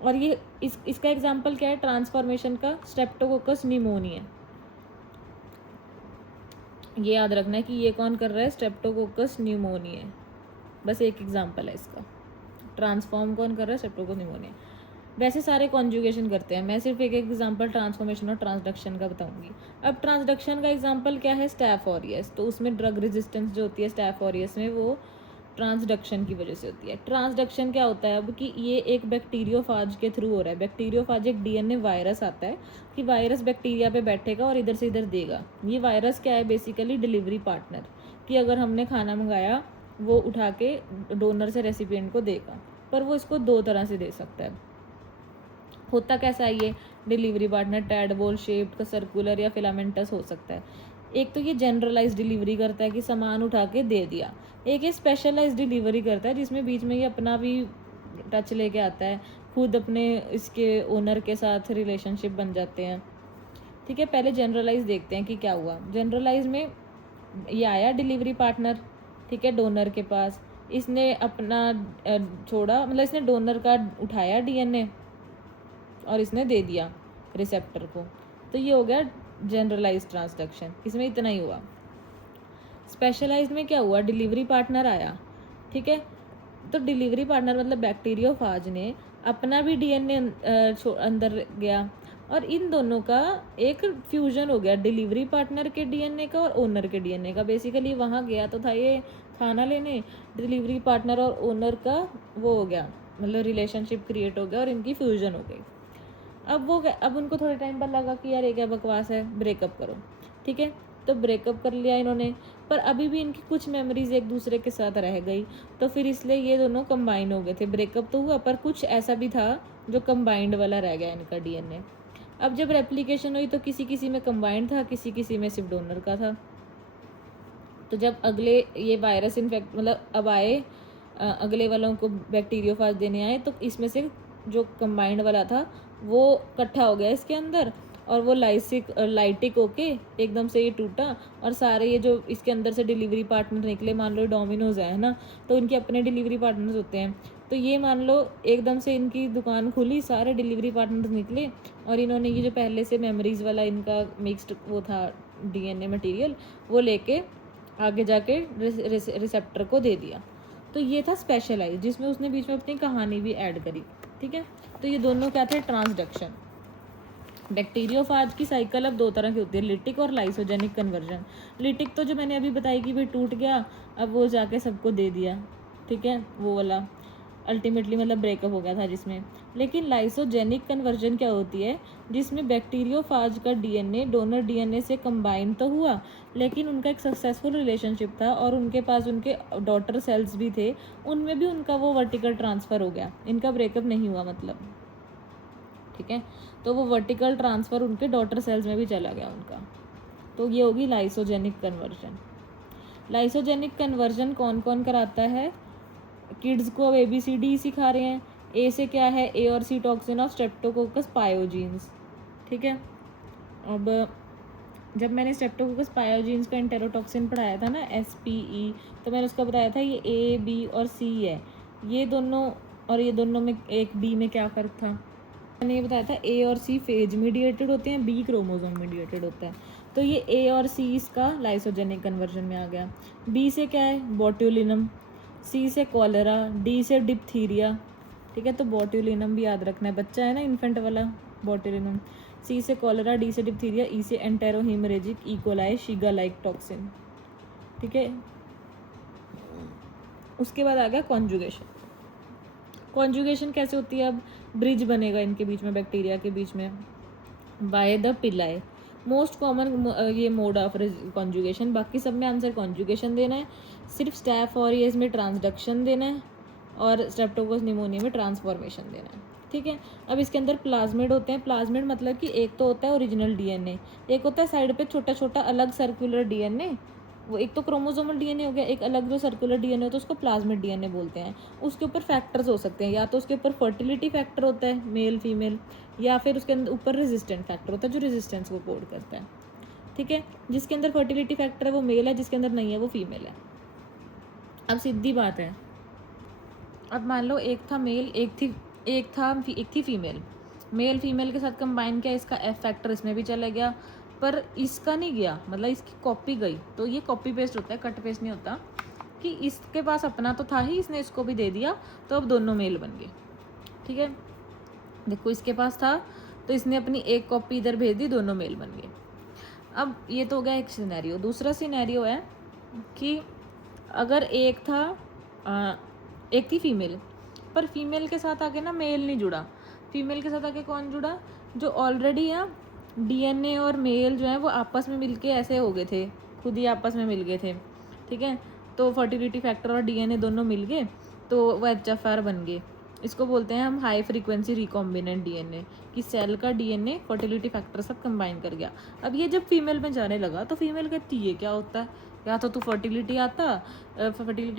और ये इसका एग्जाम्पल क्या है ट्रांसफॉर्मेशन का, स्ट्रेप्टोकोकस निमोनिया। ये याद रखना है कि ये कौन कर रहा है, स्ट्रेप्टोकोकस निमोनिया, बस एक एग्जाम्पल है इसका। ट्रांसफॉर्म कौन कर रहा है, स्ट्रेप्टोकोकस निमोनिया। वैसे सारे कॉन्जुगेशन करते हैं, मैं सिर्फ एक एग्जांपल ट्रांसफॉर्मेशन और ट्रांसडक्शन का बताऊंगी। अब ट्रांसडक्शन का एग्जांपल क्या है, स्टैफ ऑरियस। तो उसमें ड्रग रेजिस्टेंस जो होती है स्टैफ ऑरियस में, वो ट्रांसडक्शन की वजह से होती है। ट्रांसडक्शन क्या होता है अब कि ये एक बैक्टीरियोफाज के थ्रू हो रहा है। बैक्टीरियोफाज एक डीएनए वायरस आता है कि वायरस बैक्टीरिया पे बैठेगा और इधर से इधर देगा। ये वायरस क्या है, बेसिकली डिलीवरी पार्टनर, कि अगर हमने खाना मंगाया वो उठा के डोनर से रेसिपिएंट को देगा। पर वो इसको दो तरह से दे सकता है। होता कैसा है ये डिलीवरी पार्टनर, टैडबोल शेप्ड का, सर्कुलर या फिलामेंटस हो सकता है। एक तो ये जनरलाइज डिलीवरी करता है कि सामान उठा के दे दिया। एक ये स्पेशलाइज डिलीवरी करता है जिसमें बीच में ये अपना भी टच लेके आता है, खुद अपने इसके ओनर के साथ रिलेशनशिप बन जाते हैं। ठीक है, पहले जनरलाइज देखते हैं कि क्या हुआ। जनरलाइज में ये आया डिलीवरी पार्टनर, ठीक है, डोनर के पास, इसने अपना छोड़ा, मतलब इसने डोनर का उठाया डीएनए और इसने दे दिया रिसेप्टर को। तो ये हो गया जनरलाइज ट्रांसडक्शन, इसमें इतना ही हुआ। स्पेशलाइज्ड में क्या हुआ, डिलीवरी पार्टनर आया, ठीक है, तो डिलीवरी पार्टनर मतलब बैक्टीरियोफाज ने अपना भी डीएनए अंदर गया और इन दोनों का एक फ्यूजन हो गया, डिलीवरी पार्टनर के डीएनए का और ओनर के डीएनए का। बेसिकली वहाँ गया तो था ये खाना लेने, डिलीवरी पार्टनर और ओनर का वो हो गया, मतलब रिलेशनशिप क्रिएट हो गया और इनकी फ्यूजन हो गई। अब उनको थोड़े टाइम बाद लगा कि यार ये क्या बकवास है, ब्रेकअप करो, ठीक है, तो ब्रेकअप कर लिया इन्होंने। पर अभी भी इनकी कुछ मेमोरीज एक दूसरे के साथ रह गई, तो फिर इसलिए ये दोनों कंबाइन हो गए थे। ब्रेकअप तो हुआ पर कुछ ऐसा भी था जो कंबाइंड वाला रह गया इनका डीएनए। अब जब रेप्लिकेशन हुई तो किसी किसी में कंबाइंड था, किसी किसी में सिर्फ डोनर का था। तो जब अगले ये वायरस इन्फेक्ट मतलब अब आए, अगले वालों को बैक्टीरियोफाज देने आए, तो इसमें से जो कंबाइंड वाला था वो इकट्ठा हो गया इसके अंदर और वो लाइटिक होके एकदम से ये टूटा और सारे ये जो इसके अंदर से डिलीवरी पार्टनर निकले, मान लो डोमिनोज है ना, तो इनके अपने डिलीवरी पार्टनर्स होते हैं, तो ये मान लो एकदम से इनकी दुकान खुली, सारे डिलीवरी पार्टनर्स निकले और इन्होंने ये जो पहले से मेमोरीज वाला इनका मिक्स्ड वो था डीएनए मटेरियल, वो लेके आगे जाके रिसेप्टर को दे दिया। तो ये था स्पेशलाइज, जिसमें उसने बीच में अपनी कहानी भी ऐड करी, ठीक है। तो ये दोनों क्या थे, ट्रांसडक्शन। बैक्टीरियोफाज की साइकिल अब दो तरह की होती है, लिटिक और लाइसोजेनिक कन्वर्जन। लिटिक तो जो मैंने अभी बताई कि भाई टूट गया, अब वो जाके सबको दे दिया, ठीक है, वो वाला अल्टीमेटली मतलब ब्रेकअप हो गया था जिसमें। लेकिन लाइसोजेनिक कन्वर्जन क्या होती है, जिसमें बैक्टीरियोफाज का डीएनए डोनर डीएनए से कंबाइन तो हुआ, लेकिन उनका एक सक्सेसफुल रिलेशनशिप था और उनके पास उनके डॉटर सेल्स भी थे, उनमें भी उनका वो वर्टिकल ट्रांसफ़र हो गया, इनका ब्रेकअप नहीं हुआ मतलब, ठीक है। तो वो वर्टिकल ट्रांसफ़र उनके डॉटर सेल्स में भी चला गया उनका। तो ये होगी लाइसोजेनिक कन्वर्जन। लाइसोजेनिक कन्वर्जन कौन कौन कराता है, किड्स को अब ABCD सिखा रहे हैं। ए से क्या है, ए और सी टॉक्सिन ऑफ स्ट्रेप्टोकोकस पायोजीन्स, ठीक है। अब जब मैंने स्ट्रेप्टोकोकस पायोजीन्स का इंटेरोटॉक्सिन पढ़ाया था ना, SPE, तो मैंने उसका बताया था ये A, B और C है, ये दोनों, और ये दोनों में एक B में क्या फ़र्क था, मैंने ये बताया था A और C फेज मीडिएटेड होते हैं, B क्रोमोसोम मीडिएटेड होता है। तो ये A और C इसका लाइसोजेनिक कन्वर्जन में आ गया। B से क्या है, बोट्यूलिनम, C से कॉलेरा, D से डिप्थीरिया, ठीक है, तो बोट्यूलिनम भी याद रखना है, बच्चा है ना इन्फेंट वाला, बोट्यूलिनम। C से कॉलेरा, D से डिप्थीरिया, E से एंटेरोहीमरेजिक इकोलाई शिगा लाइक टॉक्सिन, ठीक है। उसके बाद आ गया कॉन्जुगेशन। कॉन्जुगेशन कैसे होती है, अब ब्रिज बनेगा इनके बीच में, बैक्टीरिया के बीच में, बाय द पिलाई, मोस्ट कॉमन ये मोड ऑफ कॉन्जुगेशन। बाकी सब में आंसर कॉन्जुगेशन देना है, सिर्फ स्टैफ ऑरियस में ट्रांसडक्शन देना है और स्ट्रेप्टोकोकस निमोनिया में ट्रांसफॉर्मेशन देना है, ठीक है। अब इसके अंदर प्लाज्मिड होते हैं। प्लाज्मिड मतलब कि एक तो होता है ओरिजिनल डीएनए, एक होता है साइड पे छोटा छोटा अलग सर्कुलर डीएनए, वो एक तो क्रोमोसोमल डीएनए हो गया, एक अलग जो सर्कुलर डीएनए होता है उसको प्लाज्मिड डीएनए बोलते हैं। उसके ऊपर फैक्टर्स हो सकते हैं, या तो उसके ऊपर फर्टिलिटी फैक्टर होता है मेल फीमेल, या फिर उसके अंदर ऊपर रेजिस्टेंट फैक्टर होता है जो रेजिस्टेंस को कोड करता है, ठीक है। जिसके अंदर फर्टिलिटी फैक्टर है वो मेल है, जिसके अंदर नहीं है वो फीमेल है। अब सीधी बात है, अब मान लो एक था मेल, एक थी फीमेल, मेल फीमेल के साथ कंबाइन किया, इसका F फैक्टर इसमें भी चला गया, पर इसका नहीं गया, मतलब इसकी कॉपी गई। तो ये कॉपी पेस्ट होता है, कट पेस्ट नहीं होता, कि इसके पास अपना तो था ही, इसने इसको भी दे दिया, तो अब दोनों मेल बन गए, ठीक है। देखो इसके पास था तो इसने अपनी एक कॉपी इधर भेज दी, दोनों मेल बन गए। अब ये तो हो गया एक सिनेरियो। दूसरा सिनेरियो है कि अगर एक था एक थी फीमेल, पर फीमेल के साथ आके ना मेल नहीं जुड़ा। फीमेल के साथ आके कौन जुड़ा? जो ऑलरेडी है डीएनए और मेल जो है वो आपस में मिलके ऐसे हो गए थे, खुद ही आपस में मिल गए थे, ठीक है। तो फर्टिलिटी फैक्टर और डीएनए दोनों मिल गए तो वो एचएफआर बन गए। इसको बोलते हैं हम हाई फ्रीक्वेंसी रिकॉम्बिनेंट डीएनए, कि सेल का डीएनए फर्टिलिटी फैक्टर सब कंबाइन कर गया। अब ये जब फीमेल में जाने लगा तो फीमेल कहती ये क्या होता है, या तो तू फर्टिलिटी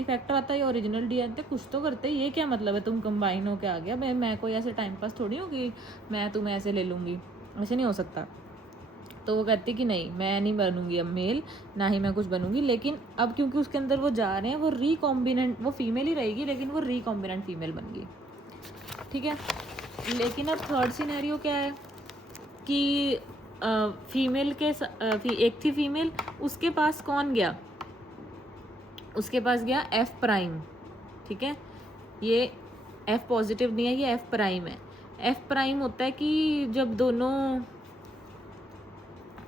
फैक्टर आता है, ओरिजिनल डीएनए कुछ तो करते, ये क्या मतलब है तुम कंबाइन हो के आ गया। मैं कोई ऐसे टाइम पास थोड़ी हूँ कि मैं तुम्हें ऐसे ले लूँगी, ऐसे नहीं हो सकता। तो वो कहती कि नहीं, मैं नहीं बनूंगी अब मेल, ना ही मैं कुछ बनूंगी। लेकिन अब क्योंकि उसके अंदर वो जा रहे हैं, वो रिकॉम्बिनेंट, वो फीमेल ही रहेगी लेकिन वो रिकॉम्बिनेंट फीमेल बन गई, ठीक है। लेकिन अब थर्ड सिनेरियो क्या है कि फीमेल के एक थी फीमेल, उसके पास कौन गया? उसके पास गया एफ प्राइम, ठीक है। ये एफ पॉजिटिव नहीं है, ये एफ प्राइम है। एफ प्राइम होता है कि जब दोनों,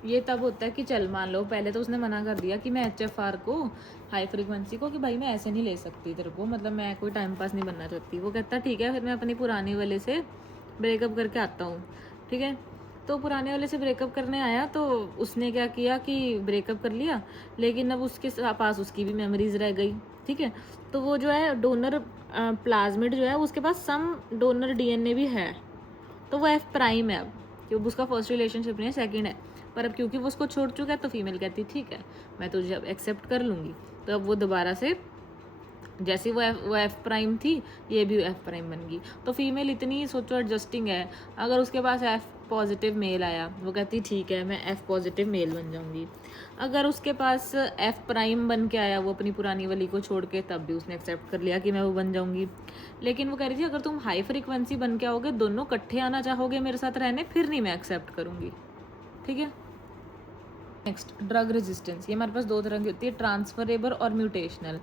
ये तब होता है कि चल मान लो पहले तो उसने मना कर दिया कि मैं एचएफआर को, हाई फ्रीक्वेंसी को, कि भाई मैं ऐसे नहीं ले सकती तेरे को, मतलब मैं कोई टाइम पास नहीं बनना चाहती। वो कहता ठीक है, फिर मैं अपनी पुराने वाले से ब्रेकअप करके आता हूँ, ठीक है। तो पुराने वाले से ब्रेकअप करने आया तो उसने क्या किया कि ब्रेकअप कर लिया, लेकिन अब उसके पास उसकी भी मेमोरीज रह गई, ठीक है। तो वो जो है डोनर प्लाज्मिड जो है उसके पास सम डोनर डीएनए भी है, तो वो एफ प्राइम है अब, क्योंकि उसका फर्स्ट रिलेशनशिप नहीं है, सेकंड है। पर अब क्योंकि वो उसको छोड़ चुका है तो फीमेल कहती ठीक है मैं तुझे अब एक्सेप्ट कर लूँगी। तो अब वो दोबारा से जैसे वो एफ प्राइम थी, ये भी एफ प्राइम बन गई। तो फीमेल इतनी सोचो एडजस्टिंग है, अगर उसके पास एफ पॉजिटिव मेल आया वो कहती ठीक है मैं एफ पॉजिटिव मेल बन जाऊंगी। अगर उसके पास एफ प्राइम बन के आया वो अपनी पुरानी वाली को छोड़ के, तब भी उसने एक्सेप्ट कर लिया कि मैं वो बन जाऊंगी। लेकिन वो कह रही थी अगर तुम हाई फ्रीक्वेंसी बन के आओगे, दोनों इकट्ठे आना चाहोगे मेरे साथ रहने, फिर नहीं मैं एक्सेप्ट करूंगी, ठीक है। नेक्स्ट ड्रग रेजिस्टेंस, ये हमारे पास दो तरह की होती है, ट्रांसफरेबल और म्यूटेशनल।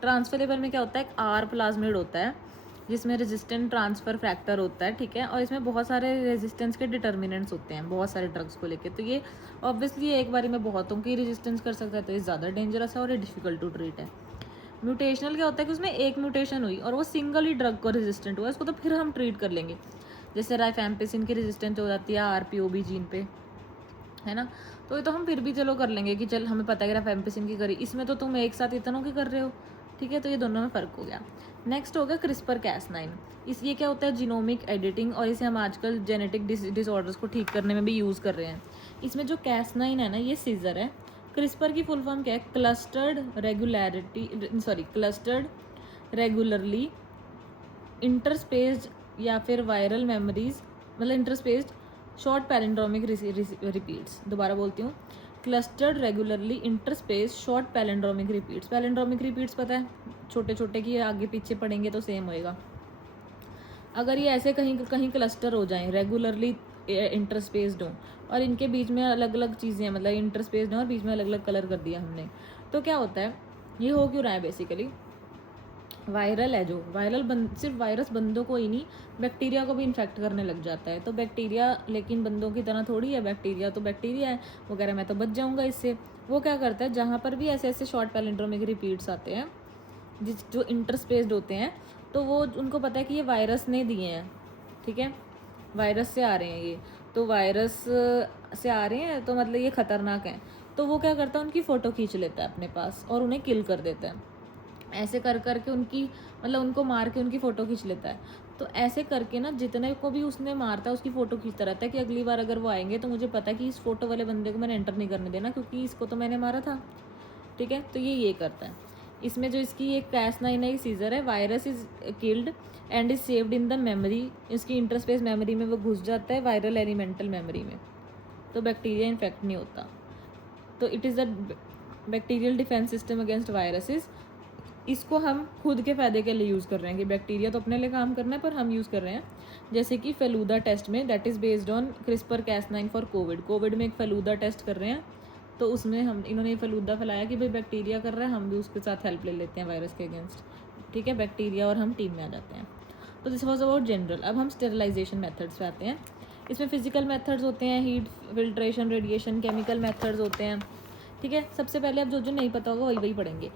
ट्रांसफरेबल में क्या होता है, एक आर प्लाज्मिड होता है जिसमें रेजिस्टेंट ट्रांसफर फैक्टर होता है, ठीक है। और इसमें बहुत सारे रेजिस्टेंस के डिटर्मिनेंट्स होते हैं बहुत सारे ड्रग्स को लेके। तो ये ऑब्वियसली एक बारी में बहुतों की रेजिस्टेंस कर सकता है, तो ये ज़्यादा डेंजरस है और ये डिफिकल्ट टू ट्रीट है। म्यूटेशनल क्या होता है कि उसमें एक म्यूटेशन हुई और वो सिंगल ही ड्रग को रेजिस्टेंट हुआ, इसको तो फिर हम ट्रीट कर लेंगे। जैसे राइफेम्पिसिन की रेजिस्टेंट हो जाती है आरपीओबी जीन पे, है ना। तो ये तो हम फिर भी चलो कर लेंगे कि चल हमें पता है कि राइफेम्पिसिन की करी, इसमें तो तुम एक साथ इतनों की कर रहे हो, ठीक है। तो ये दोनों में फ़र्क हो गया। नेक्स्ट हो गया क्रिस्पर कैस9। ये क्या होता है, जीनोमिक एडिटिंग, और इसे हम आजकल जेनेटिक डिसऑर्डर्स को ठीक करने में भी यूज़ कर रहे हैं। इसमें जो कैस9 है ना, ये सीजर है। क्रिस्पर की फुल फॉर्म क्या है, क्लस्टर्ड रेगुलरली इंटरस्पेस्ड या फिर वायरल मेमोरीज, मतलब इंटरस्पेस्ड शॉर्ट पैलिंड्रोमिक रिपीट्स। दोबारा बोलती हूँ, clustered regularly interspace short palindromic repeats. Palindromic repeats पता है, छोटे छोटे की आगे पीछे पढ़ेंगे तो सेम होएगा। अगर ये ऐसे कहीं कहीं क्लस्टर हो जाएं, रेगुलरली इंटरस्पेस्ड हों और इनके बीच में अलग अलग चीज़ें हैं, मतलब इंटरस्पेस्ड हैं और बीच में अलग अलग कलर कर दिया हमने, तो क्या होता है, ये हो क्यों रहा है, बेसिकली वायरल है जो सिर्फ वायरस बंदों को ही नहीं, बैक्टीरिया को भी इन्फेक्ट करने लग जाता है। तो बैक्टीरिया लेकिन बंदों की तरह थोड़ी है, बैक्टीरिया तो बैक्टीरिया है, वो कह रहा है मैं तो बच जाऊंगा इससे। वो क्या करता है, जहाँ पर भी ऐसे ऐसे शॉर्ट पैलिंड्रोमिक रिपीट्स आते हैं जो इंटरस्पेस्ड होते हैं, तो वो उनको पता है कि ये वायरस ने दिए हैं, ठीक है, वायरस से आ रहे हैं ये, तो वायरस से आ रहे हैं तो मतलब ये ख़तरनाक है। तो वो क्या करता है, उनकी फ़ोटो खींच लेता है अपने पास और उन्हें किल कर देता है। ऐसे कर करके उनकी, मतलब उनको मार के उनकी फ़ोटो खींच लेता है। तो ऐसे करके ना जितने को भी उसने मारता है उसकी फ़ोटो खींचता रहता है कि अगली बार अगर वो आएंगे तो मुझे पता है कि इस फ़ोटो वाले बंदे को मैंने एंटर नहीं करने देना, क्योंकि इसको तो मैंने मारा था, ठीक है। तो ये करता है। इसमें जो इसकी एक कैस9 है, सीजर है, virus is killed and is saved in the memory, इसकी इंटरस्पेस मेमोरी में वो घुस जाता है, वायरल एलिमेंटल मेमोरी में, तो बैक्टीरिया इन्फेक्ट नहीं होता। तो it is the bacterial defence system against viruses. इसको हम खुद के फ़ायदे के लिए यूज़ कर रहे हैं कि बैक्टीरिया तो अपने लिए काम करना है, पर हम यूज़ कर रहे हैं। जैसे कि फेलूदा टेस्ट में, that is based on CRISPR कैस9 फॉर कोविड में एक फेलूदा टेस्ट कर रहे हैं, तो उसमें इन्होंने फेलूदा फैलाया कि भाई बैक्टीरिया कर रहा है, हम भी उसके साथ हेल्प ले लेते हैं वायरस के अगेंस्ट, ठीक है। बैक्टीरिया और हम टीम में आ जाते हैं। तो दिस वॉज अबाउट जनरल। अब हम स्टेरिलाइजेशन मेथड्स पे आते हैं। इसमें फिजिकल मेथड्स होते हैं, heat, filtration, radiation, chemical methods होते हैं, ठीक है। सबसे पहले अब जो नहीं पता होगा वही पढ़ेंगे।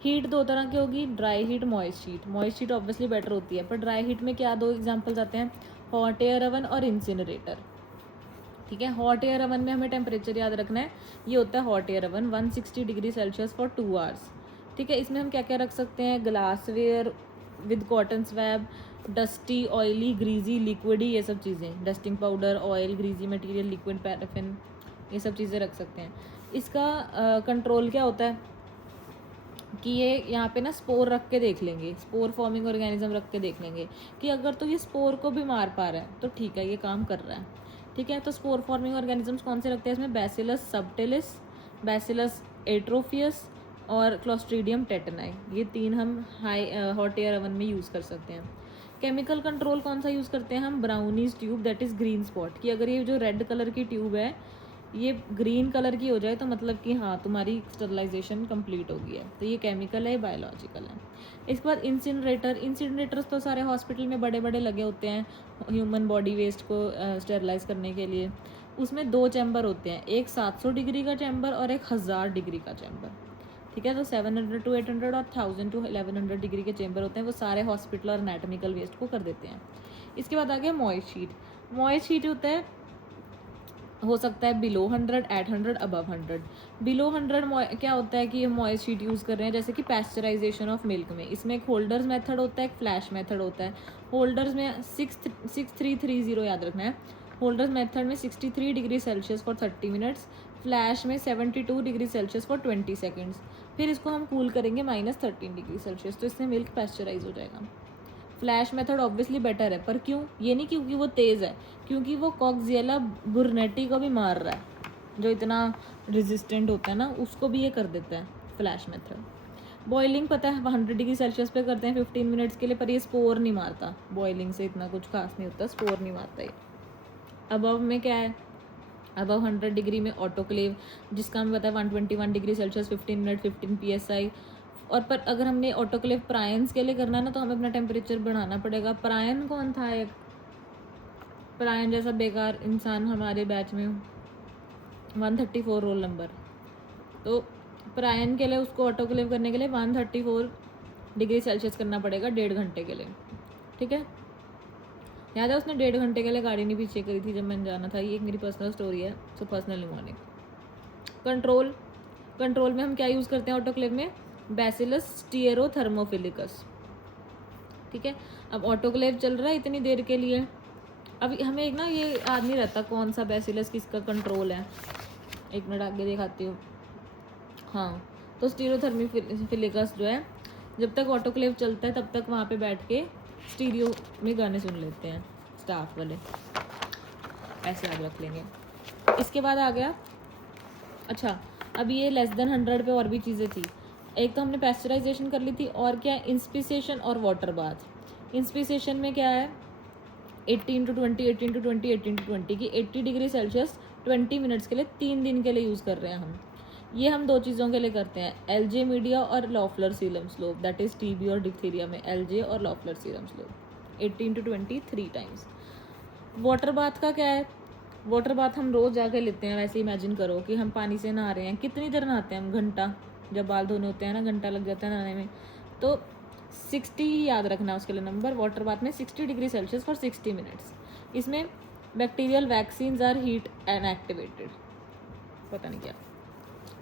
हीट दो तरह की होगी, dry heat, moist heat. Moist heat obviously better होती है, पर ड्राई हीट में क्या दो एग्जांपल्स आते हैं, हॉट एयर ओवन और इंसिनरेटर। ठीक है, हॉट एयर ओवन में हमें टेम्परेचर याद रखना है, ये होता है hot air oven 160 degree Celsius for 2 hours. ठीक है, इसमें हम क्या क्या रख सकते हैं, glassware with cotton swab, dusty, oily, greasy, liquidy, ये सब चीज़ें, dusting powder, oil, greasy material, liquid paraffin, ये सब चीज़ें रख सकते हैं। इसका कंट्रोल क्या होता है कि ये यहाँ पे ना स्पोर रख के देख लेंगे, स्पोर फॉर्मिंग ऑर्गेनिज्म रख के देख लेंगे कि अगर तो ये स्पोर को भी मार पा रहा है तो ठीक है, ये काम कर रहा है। ठीक है, तो स्पोर फॉर्मिंग ऑर्गेनिजम्स कौन से रखते हैं इसमें, बैसिलस सबटिलिस, बैसिलस एट्रोफियस और क्लोस्ट्रीडियम टेटनाई, ये 3 हम हाई हॉट एयर ओवन में यूज़ कर सकते हैं। केमिकल कंट्रोल कौन सा यूज़ करते हैं हम, brownies tube, that is green spot, कि अगर ये जो रेड कलर की ट्यूब है ये ग्रीन कलर की हो जाए तो मतलब कि हाँ तुम्हारी स्टरलाइजेशन कंप्लीट हो गई है, तो ये केमिकल है, बायोलॉजिकल है। इसके बाद इंसिनरेटर, इंसिनरेटर्स तो सारे हॉस्पिटल में बड़े बड़े लगे होते हैं ह्यूमन बॉडी वेस्ट को स्टेरलाइज करने के लिए। उसमें 2 चैम्बर होते हैं, एक 700 डिग्री का चैम्बर और एक 1000 डिग्री का चैम्बर। ठीक है, तो 700 to 800 और 1000 to 1100 डिग्री के चैम्बर होते हैं, वो सारे हॉस्पिटल और एनाटॉमिकल वेस्ट को कर देते हैं। इसके बाद आ गया मॉइस्ट हीट। मॉइस्ट हीट होता है, हो सकता है बिलो 100, एट 100, अबव 100। बिलो 100 क्या होता है कि ये मॉइस्ट हीट यूज़ कर रहे हैं, जैसे कि पैस्चराइजेशन ऑफ मिल्क में, इसमें एक होल्डर्स मेथड होता है, एक फ्लैश मेथड होता है। होल्डर्स में 6330 याद रखना है, होल्डर्स मेथड में 63 degree Celsius for 30 minutes, flash में 72 डिग्री सेल्सियस फॉर 20 सेकेंड्स। फिर इसको हम कूल करेंगे -13 डिग्री सेल्सियस, तो इससे मिल्क पैस्चराइज हो जाएगा। फ्लैश मेथड ऑब्वियसली बेटर है, पर क्यों, ये नहीं क्योंकि वो तेज़ है, क्योंकि वो कॉक्सियला बुर्नेटी को भी मार रहा है, जो इतना रेजिस्टेंट होता है ना, उसको भी ये कर देता है फ्लैश मेथड। बॉइलिंग पता है 100 डिग्री सेल्सियस पे करते हैं 15 मिनट्स के लिए, पर ये स्पोर नहीं मारता, बॉइलिंग से इतना कुछ खास नहीं होता, स्पोर नहीं मारता ये। अबव में क्या है, अबव 100 डिग्री में ऑटोक्लेव, जिसका हमें पता है 121 डिग्री सेल्सियस 15 मिनट 15 PSI। और पर अगर हमने ऑटोक्लेव प्रायंस के लिए करना है ना, तो हमें अपना टेम्परेचर बढ़ाना पड़ेगा। प्रायन कौन था, एक प्रायन जैसा बेकार इंसान हमारे बैच में, 134 रोल नंबर, तो प्रायन के लिए उसको ऑटोक्लेव करने के लिए 134 डिग्री सेल्सियस करना पड़ेगा 1.5 घंटे के लिए। ठीक है, याद है उसने 1.5 घंटे के लिए गाड़ी नहीं पीछे करी थी जब मैंने जाना था, ये एक मेरी पर्सनल स्टोरी है, सो पर्सनल मॉर्निंग। कंट्रोल में हम क्या यूज़ करते हैं ऑटोक्लेव में, बैसिलस स्टीयरोथर्मोफिलिकस। ठीक है, अब ऑटोक्लेव चल रहा है इतनी देर के लिए, अब हमें एक ना ये याद नहीं रहता कौन सा बैसिलस किसका कंट्रोल है, एक मिनट आगे दिखाती हूँ। हाँ, तो स्टीरियोथर्मोफिलिकस जो है, जब तक ऑटोक्लेव चलता है तब तक वहाँ पे बैठ के स्टीरियो में गाने सुन लेते हैं स्टाफ वाले, ऐसे याद रख लेंगे। इसके बाद आ गया, अच्छा अब ये लेस देन 100 पे और भी चीज़ें थी। एक तो हमने पैस्चराइजेशन कर ली थी, और क्या है, इंस्पिसेशन और वाटर बाथ। इंस्पिसेशन में क्या है, 18 to 20, 18 to 20, 18 to 20 की 80 डिग्री सेल्सियस 20 मिनट्स के लिए 3 दिन के लिए यूज़ कर रहे हैं हम। ये हम 2 चीज़ों के लिए करते हैं, एलजे मीडिया और Loeffler serum slope, that is TB और डिप्थीरिया में एलजे और Loeffler serum slope 18 to 20 3 times. Water bath का क्या है, वाटर बाथ हम रोज़ जाके लेते हैं, वैसे इमेजिन करो कि हम पानी से नहा रहे हैं, कितनी देर नहाते हैं हम, घंटा, जब बाल धोने होते हैं ना घंटा लग जाता है नहाने में, तो 60 याद रखना उसके लिए नंबर। वाटर बाथ में 60 डिग्री सेल्सियस फॉर 60 मिनट्स। इसमें bacterial vaccines are heat and activated, पता नहीं क्या।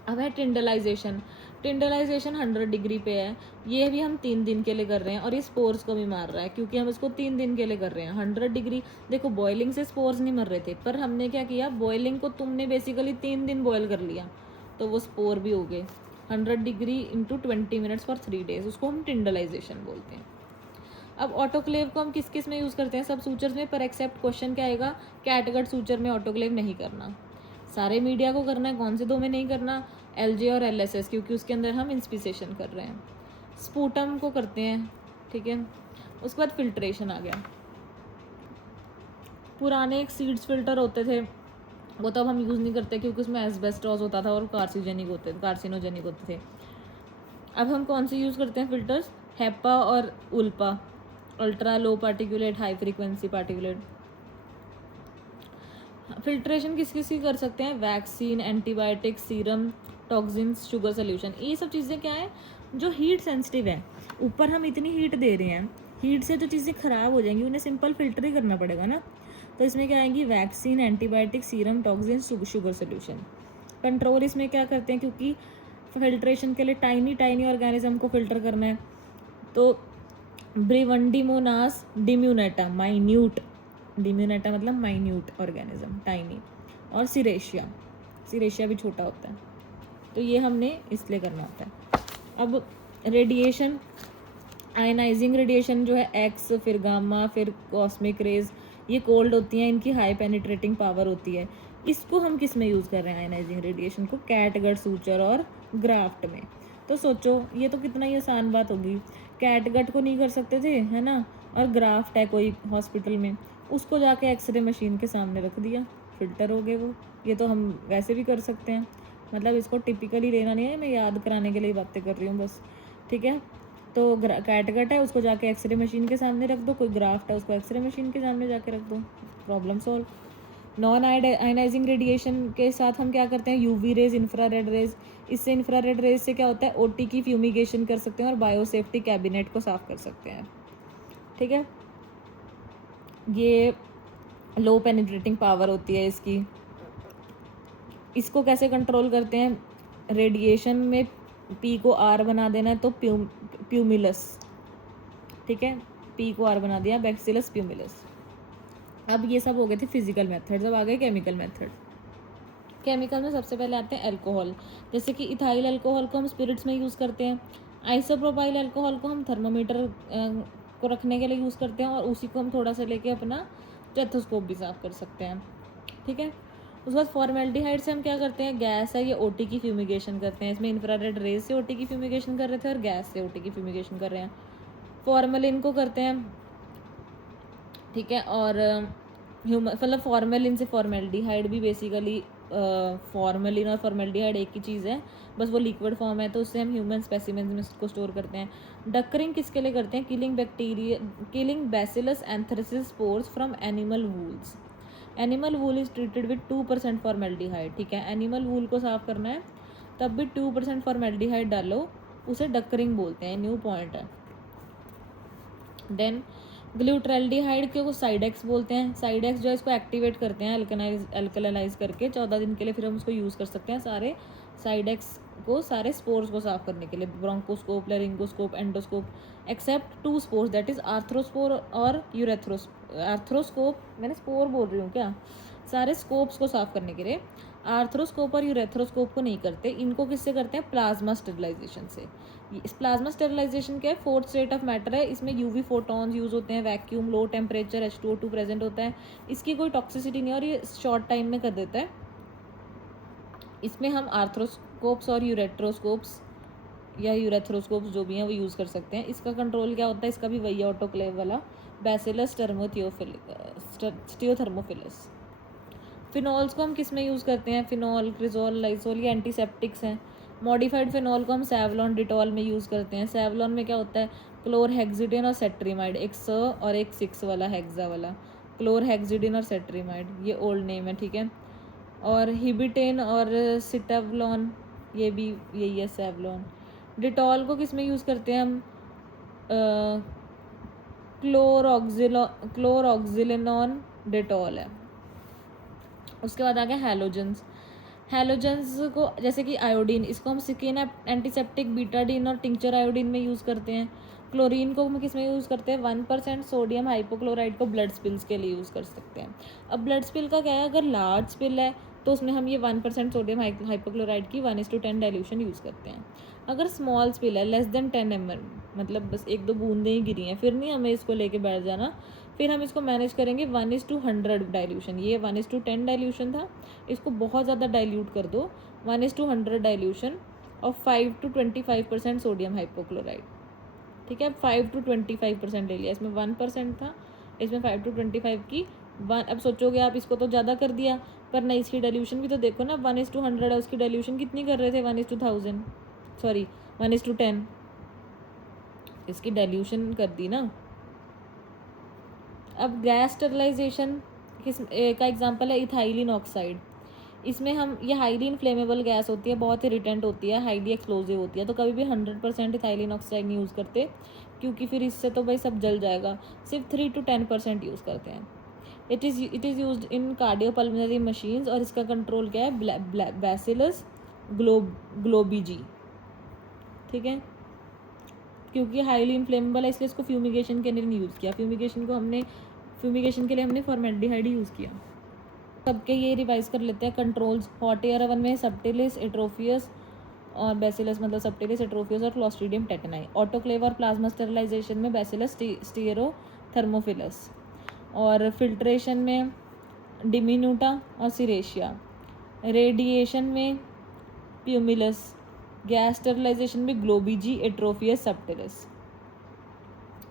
अब है टिंडलाइजेशन, टिंडलाइजेशन 100 डिग्री पे है, ये भी हम 3 दिन के लिए कर रहे हैं, और ये स्पोर्स को भी मार रहा है क्योंकि हम इसको 3 दिन के लिए कर रहे हैं। 100 डिग्री, देखो बॉइलिंग से स्पोर्स नहीं मर रहे थे, पर हमने क्या किया, बॉइलिंग को तुमने बेसिकली 3 दिन बॉयल कर लिया, तो वो स्पोर भी हो गए। 100 degree into 20 minutes for 3 days, उसको हम टिंडलाइजेशन बोलते हैं। अब ऑटोक्लेव को हम किस किस में यूज़ करते हैं, सब सूचर्स में, पर एक्सेप्ट क्वेश्चन क्या आएगा, कैटगट सूचर में ऑटोक्लेव नहीं करना। सारे मीडिया को करना है, कौन से 2 में नहीं करना, एलजे और एलएसएस, क्योंकि उसके अंदर हम इंस्पिसेशन कर रहे हैं। स्पूटम को करते हैं, ठीक है। उसके बाद फिल्ट्रेशन आ गया। पुराने एक सीड्स फिल्टर होते थे, वो तो अब हम यूज़ नहीं करते क्योंकि उसमें एस्बेस्टॉस होता था और कार्सिनोजेनिक होते थे। अब हम कौन से यूज़ करते हैं फिल्टर्स, हेपा और ULPA, ultra low particulate, high frequency particulate. Filtration किस किस की कर सकते हैं, vaccine, antibiotic, serum, toxins, sugar solution, ये सब चीज़ें क्या है जो हीट सेंसिटिव है। ऊपर हम इतनी हीट दे रहे हैं, हीट से तो चीज़ें ख़राब हो जाएंगी, उन्हें सिंपल फिल्टर ही करना पड़ेगा ना। तो इसमें क्या आएंगी, vaccine, antibiotic, serum, toxin, sugar solution. Control इसमें क्या करते हैं, क्योंकि फिल्ट्रेशन के लिए टाइनी टाइनी ऑर्गेनिज्म को फिल्टर करना है, तो ब्रिवंडीमोनास डिम्यूनेटा, माइन्यूट, डिम्यूनेटा मतलब माइन्यूट ऑर्गेनिज्म, टाइनी, और सिरेशिया भी छोटा होता है, तो ये हमने इसलिए करना होता है। अब रेडिएशन, आयनाइजिंग रेडिएशन जो है एक्स, फिर गामा, फिर कॉस्मिक रेज, ये कोल्ड होती हैं, इनकी हाई पेनिट्रेटिंग पावर होती है। इसको हम किस में यूज़ कर रहे हैं आयनाइजिंग रेडिएशन को, कैटगट, सूचर और ग्राफ्ट में। तो सोचो ये तो कितना ही आसान बात होगी, कैटगट को नहीं कर सकते थे, है ना, और ग्राफ्ट है कोई हॉस्पिटल में, उसको जाके एक्सरे मशीन के सामने रख दिया, फिल्टर हो गए वो। ये तो हम वैसे भी कर सकते हैं, मतलब इसको टिपिकली लेना नहीं है, मैं याद कराने के लिए बातें कर रही हूँ बस, ठीक है। तो कैटगट है, उसको जाके एक्सरे मशीन के सामने रख दो, कोई ग्राफ्ट है उसको एक्सरे मशीन के सामने जाके रख दो, problem solve. Non ionising radiation के साथ हम क्या करते हैं, यूवी रेज, इंफ्रारेड रेज। इससे इंफ्रारेड रेज से क्या होता है, ओटी की फ्यूमिगेशन कर सकते हैं और बायोसेफ्टी कैबिनेट को साफ कर सकते हैं, ठीक है। ये लो पेनिट्रेटिंग पावर होती है इसकी। इसको कैसे कंट्रोल करते हैं, रेडिएशन में पी को आर बना देना है, तो प्यूमिलस, ठीक है, पी को आर बना दिया, बैक्सिलस प्यूमिलस। अब ये सब हो गए थे फिजिकल मेथड्स, अब आ गए केमिकल मेथड। केमिकल में सबसे पहले आते हैं अल्कोहल, जैसे कि इथाइल अल्कोहल को हम स्पिरिट्स में यूज़ करते हैं, आइसोप्रोपाइल अल्कोहल को हम थर्मामीटर को रखने के लिए यूज़ करते हैं, और उसी को हम थोड़ा सा लेके अपना स्टेथोस्कोप भी साफ कर सकते हैं, ठीक है। उसके बाद फॉर्मेल्डिहाइड से हम क्या करते हैं, गैस है ये ओटी की फ्यूमिगेशन करते हैं, इसमें इंफ्रारेड रेज से ओटी की फ्यूमिगेशन कर रहे थे और गैस से ओटी की फ्यूमिगेशन कर रहे हैं। फॉर्मेलिन को करते हैं, ठीक है, और मतलब फॉर्मेलिन से फॉर्मेल्डिहाइड भी बेसिकली, फॉर्मेलिन और फॉर्मेल्डिहाइड एक ही चीज़ है, बस वो लिक्विड फॉर्म है, तो उससे हम ह्यूमन स्पेसिमेंस में उसको स्टोर करते हैं। डक्करिंग किसके लिए करते हैं, killing bacteria, killing bacillus anthracis spores from animal wools. Animal wool is treated with 2% formaldehyde, ठीक है, एनिमल वूल को साफ करना है तब भी 2% फॉर्मेल्डिहाइड डालो, उसे डक्करिंग बोलते हैं, न्यू पॉइंट है। देन ग्लूट्रल्डिहाइड को साइडेक्स बोलते हैं, साइडेक्स जो है इसको एक्टिवेट करते हैं अल्कलाइज करके 14 दिन के लिए, फिर हम उसको यूज़ कर सकते हैं सारे साइडेक्स को, सारे स्पोर्स को साफ करने के लिए, bronchoscope, laryngoscope, endoscope, except 2 spores, that is arthrospore और आर्थ्रोस्कोप, मैंने स्पोर बोल रही हूँ क्या, सारे स्कोप्स को साफ करने के लिए आर्थ्रोस्कोप और यूरेथ्रोस्कोप को नहीं करते। इनको किससे करते हैं, प्लाज्मा स्टेरिलाइजेशन से। इस प्लाज्मा स्टेरिलाइजेशन क्या है, फोर्थ स्टेट ऑफ मैटर है, इसमें यूवी फोटॉन्स यूज़ होते हैं, vacuum, low temperature, H2O2 present होता है, इसकी कोई टॉक्सिसिटी नहीं है और ये शॉर्ट टाइम में कर देता है। इसमें हम आर्थ्रोस्कोप्स और यूरेट्रोस्कोप्स या यूरेथ्रोस्कोप्स जो भी हैं वो यूज़ कर सकते हैं। इसका कंट्रोल क्या होता है, इसका भी वही ऑटोक्लेव वाला, बैसिलस स्टियोथर्मोफिलस। फिनॉल्स को हम किस में यूज़ करते हैं, फिनॉल, क्रिजोल, लाइसोल, ये एंटीसेप्टिक्स हैं। मॉडिफाइड फिनॉल को हम सेवलॉन, डिटॉल में यूज़ करते हैं। सेवलॉन में क्या होता है, क्लोरहेक्सिडिन और सेट्रीमाइड, एक स और एक 6 वाला हेक्सा वाला, क्लोरहेक्सिडिन और सेट्रीमाइड, ये ओल्ड नेम है, ठीक है। और हिबिटेन और सिटेवलॉन, ये भी यही है, सेवलॉन। डिटॉल को किस में यूज़ करते हैं हम, क्लोरऑक्सिलिनॉन डिटॉल है। उसके बाद आ गया हैलोजेंस। हैलोजेंस को जैसे कि आयोडीन, इसको हम स्किन एंटीसेप्टिक, बीटाडीन और टिंक्चर आयोडीन में यूज़ करते हैं। क्लोरीन को हम किस में यूज़ करते हैं, 1% सोडियम हाइपोक्लोराइड को ब्लड स्पिल्स के लिए यूज़ कर सकते हैं। अब ब्लड स्पिल का क्या है, अगर लार्ज स्पिल है तो उसमें हम ये 1% सोडियम हाइपोक्लोराइड की 1:10 डाइल्यूशन यूज़ करते हैं। अगर स्मॉल स्पिल है, लेस देन 10 ml, मतलब बस 1-2 बूंदें ही गिरी हैं, फिर नहीं हमें इसको लेके बैठ जाना, फिर हम इसको मैनेज करेंगे 1:100 डाइल्यूशन। ये 1:10 डाइल्यूशन था, इसको बहुत ज़्यादा डाइल्यूट कर दो, 1:100 डाइल्यूशन और 5 to 25% सोडियम हाइपोक्लोराइड, ठीक है। 5 to 25% ले लिया, इसमें 1% था, इसमें 5 to 25 की 1। अब सोचोगे आप इसको तो ज़्यादा कर दिया, पर नहीं, इसकी डाइल्यूशन भी तो देखो ना, 1:100 है, उसकी डाइल्यूशन कितनी कर रहे थे, 1:1000, सॉरी 1:10, इसकी डाइल्यूशन कर दी ना। अब गैस स्टरलाइजेशन का एग्जांपल है इथाइलिन ऑक्साइड। इसमें हम ये हाईली इन्फ्लेमेबल गैस होती है, बहुत इरिटेंट होती है, हाईली एक्सप्लोजिव होती है, तो कभी भी 100% इथाइलिन ऑक्साइड नहीं यूज़ करते, क्योंकि फिर इससे तो भाई सब जल जाएगा। सिर्फ 3 to 10% यूज़ करते हैं। It is used in cardiopulmonary machines, और इसका कंट्रोल क्या है, बैसिलस ग्लोबीजी। ठीक है, क्योंकि हाईली इन्फ्लेमेबल है इसलिए इसको फ्यूमिगेशन के लिए नहीं यूज़ किया। फ्यूमिगेशन के लिए हमने फॉर्मेल्डिहाइड यूज़ किया। सबके ये रिवाइज कर लेते हैं कंट्रोल्स। हॉट एयर ओवन में सबटिलिस, एट्रोफियस और बैसिलस, मतलब सबटिलिस, एट्रोफियस और क्लोस्ट्रीडियम टेटनाई। ऑटोक्लेव और प्लाज्मा स्टेरिलाइजेशन में बैसिलस स्टीरोथर्मोफिलस, और फिल्ट्रेशन में डिमिनूटा और सिरेशिया। रेडिएशन में प्यूमिलस। गैस स्टेरिलाइजेशन में ग्लोबीजी, एट्रोफियस, सबटिलिस।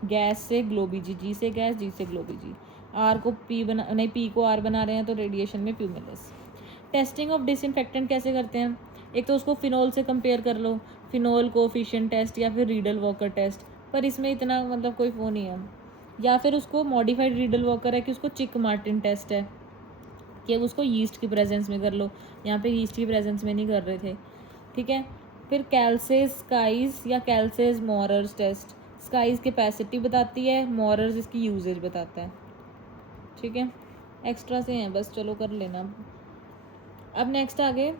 गैस से ग्लोबीजी, जी से गैस, जी से ग्लोबीजी। आर को पी बना नहीं, पी को आर बना रहे हैं तो रेडिएशन में प्यूमिलस। टेस्टिंग ऑफ डिसइंफेक्टेंट कैसे करते हैं? एक तो उसको फिनोल से कंपेयर कर लो, फिनोल कोफिशिएंट टेस्ट या फिर रीडल वॉकर टेस्ट, पर इसमें इतना मतलब कोई वो नहीं है। या फिर उसको मॉडिफाइड रीडल वॉकर है कि उसको चिक मार्टिन टेस्ट है कि उसको यीस्ट की प्रेजेंस में कर लो। यहाँ पे यीस्ट की प्रेजेंस में नहीं कर रहे थे। ठीक है, फिर कैल्सेस स्काइज या कैल्सेस मॉरर्स टेस्ट। स्काइज कैपेसिटी बताती है, मॉरर्स इसकी यूजेज बताता है। ठीक है, एक्स्ट्रा से हैं बस, चलो कर लेना। अब नेक्स्ट आगे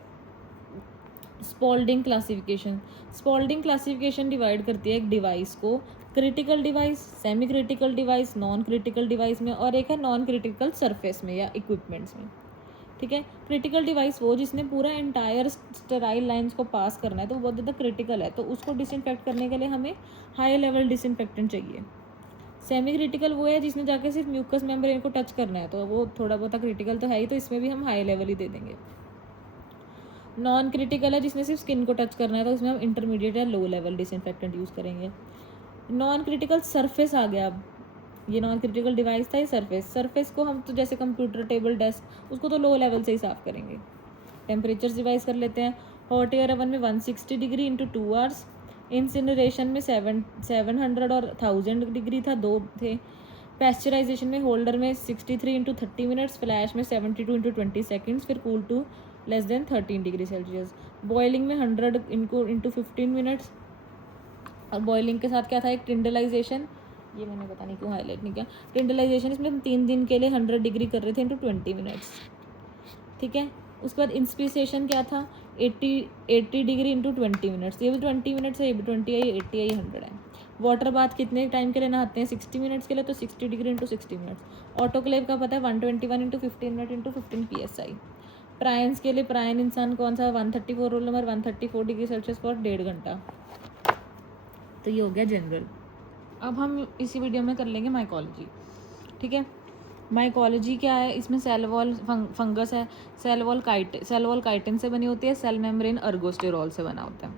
Spalding classification. Spalding classification divide करती है एक डिवाइस को critical device, semi critical device, non critical device में, और एक है नॉन क्रिटिकल सरफेस में या इक्विपमेंट्स में। ठीक है, क्रिटिकल डिवाइस वो जिसने पूरा इंटायर स्टेराइल लाइंस को पास करना है, तो वो बहुत ज़्यादा क्रिटिकल है, तो उसको डिसइंफेक्ट करने के लिए हमें हाई लेवल डिसइंफेक्टेंट चाहिए। सेमी क्रिटिकल वो है जिसने जाके सिर्फ म्यूकस मेम्ब्रेन को टच करना है, तो वो थोड़ा बहुत क्रिटिकल तो है ही, तो इसमें भी हम हाई लेवल ही दे देंगे। नॉन क्रिटिकल है जिसने सिर्फ स्किन को टच करना है, तो इसमें हम इंटरमीडिएट या लो लेवल डिसइंफेक्टेंट यूज़ करेंगे। नॉन क्रिटिकल सरफेस आ गया। अब ये नॉन क्रिटिकल डिवाइस था, ये सरफेस को हम तो जैसे कंप्यूटर टेबल डेस्क, उसको तो लो लेवल से ही साफ़ करेंगे। टेम्परेचर डिवाइस कर लेते हैं। हॉट एयर ओवन में 160 डिग्री इंटू 2 आवर्स। इंसिनरेशन में 700 और 1000 डिग्री था, 2 थे। पैस्चराइजेशन में होल्डर में 63 इंटू 30 मिनट्स, फ्लैश में 72 इंटू 20 सेकेंड्स, फिर cool to less than 13 degree Celsius. Boiling में 100 इंटू 15 मिनट्स, और बॉइलिंग के साथ क्या था, एक टिंडलाइजेशन, ये मैंने पता नहीं क्यों हाईलाइट नहीं किया। टिंडलाइजेशन इसमें हम 3 दिन के लिए 100 डिग्री कर रहे थे इंटू 20 मिनट्स। ठीक है, उसके बाद इंस्पिसेशन क्या था, 80 डिग्री इंटू 20 मिनट्स, ये भी 20 मिनट्स है, ये भी 20 है, ये 80 है, ये 100 है। वाटर बाथ कितने टाइम के लिए नहाते हैं, 60 मिनट्स के लिए, तो 60 डिग्री इंटू 60 मिनट्स। ऑटोक्लेव का पता है 121 into 15 minute into 15 PSI। Prions के लिए प्रायन इंसान कौन सा, 134 roll number, 134 degree Celsius for 1.5 घंटा। तो ये हो गया जनरल। अब हम इसी वीडियो में कर लेंगे माइकोलॉजी। ठीक है, माइकोलॉजी क्या है, इसमें सेल वॉल फंगस है, सेल वॉल काइटिन से बनी होती है, सेल मेम्ब्रेन अर्गोस्टेरॉल से बना होता है।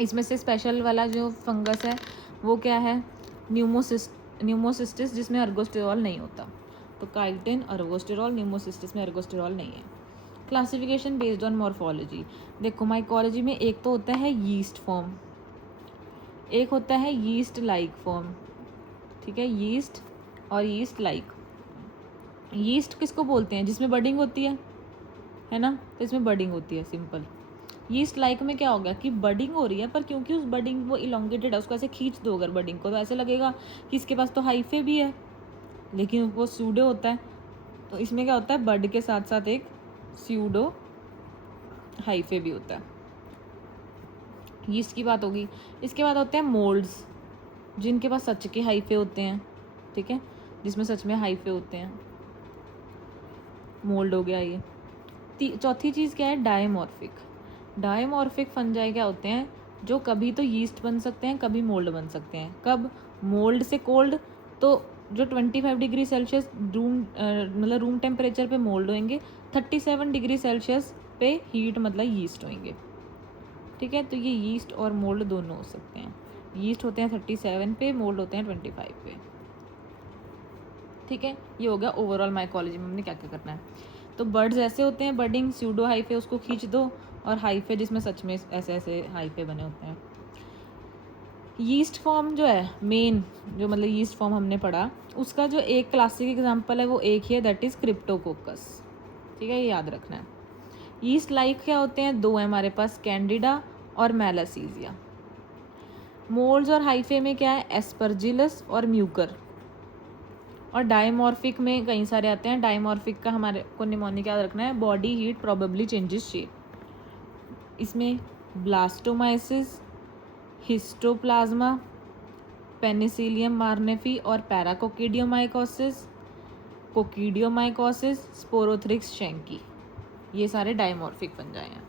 इसमें से स्पेशल वाला जो फंगस है वो क्या है, न्यूमोसिस्टिस, जिसमें अर्गोस्टेरॉल नहीं होता। तो काइटिन, अर्गोस्टेरॉल, न्यूमोसिस्टिस में अर्गोस्टेरॉल नहीं है। Classification based on morphology. देखो माइकोलॉजी में एक तो होता है यीस्ट फॉर्म, एक होता है यीस्ट लाइक फॉर्म। ठीक है, यीस्ट और यीस्ट लाइक। यीस्ट किसको बोलते हैं, जिसमें बडिंग होती है ना, तो इसमें बडिंग होती है, सिंपल। यीस्ट लाइक में क्या हो गया कि बडिंग हो रही है, पर क्योंकि उस बडिंग वो इलोंगेटेड है, उसको ऐसे खींच दो अगर बडिंग को, तो ऐसे लगेगा कि इसके पास तो हाइफे भी है, लेकिन वो सूडो होता है। तो इसमें क्या होता है, बड के साथ साथ एक स्यूडो हाइफे भी होता है। यीस्ट की बात होगी। इसके बाद होते हैं मोल्ड्स, जिनके पास सच के हाइफे होते हैं। ठीक है, जिसमें सच में हाइफे होते हैं, मोल्ड हो गया ये। चौथी चीज़ क्या है, डायमॉर्फिक। डायमॉर्फिक फंजाई क्या होते हैं, जो कभी तो यीस्ट बन सकते हैं, कभी मोल्ड बन सकते हैं। कब, मोल्ड से कोल्ड, तो जो 25 डिग्री सेल्सियस रूम टेम्परेचर पे मोल्ड होंगे, 37 डिग्री सेल्सियस पे हीट मतलब यीस्ट होंगे। ठीक है, तो ये यीस्ट और मोल्ड दोनों हो सकते हैं। यीस्ट होते हैं 37 पे, मोल्ड होते हैं 25 पे। ठीक है, ये हो गया ओवरऑल माइकोलॉजी में हमने क्या क्या करना है। तो बर्ड्स ऐसे होते हैं, बडिंग, स्यूडो हाइफे, उसको खींच दो, और हाइफे जिसमें सच में ऐसे ऐसे हाइफे बने होते हैं। यीस्ट फॉर्म जो है मेन, जो मतलब यीस्ट फॉर्म हमने पढ़ा, उसका जो एक क्लासिक एग्जांपल है वो एक ही है, दैट इज़ क्रिप्टोकोकस। ठीक है, ये याद रखना है। यीस्ट लाइक क्या होते हैं, 2 है हमारे पास, कैंडिडा और मेलासीजिया। मोल्ड्स और हाइफे में क्या है, एस्परजिलस और म्यूकर। और डायमॉर्फिक में कई सारे आते हैं। डायमॉर्फिक का हमारे को निमोनिक याद रखना है, body heat probably changes shape. इसमें ब्लास्टोमाइसिस, हिस्टोप्लाज्मा, पेनिसिलियम मार्नेफी और पैराकोकिडियोमाइकोसिस, कोकिडियोमाइकोसिस, स्पोरोथ्रिक्स शेंकी, ये सारे डायमॉर्फिक फंजाई हैं।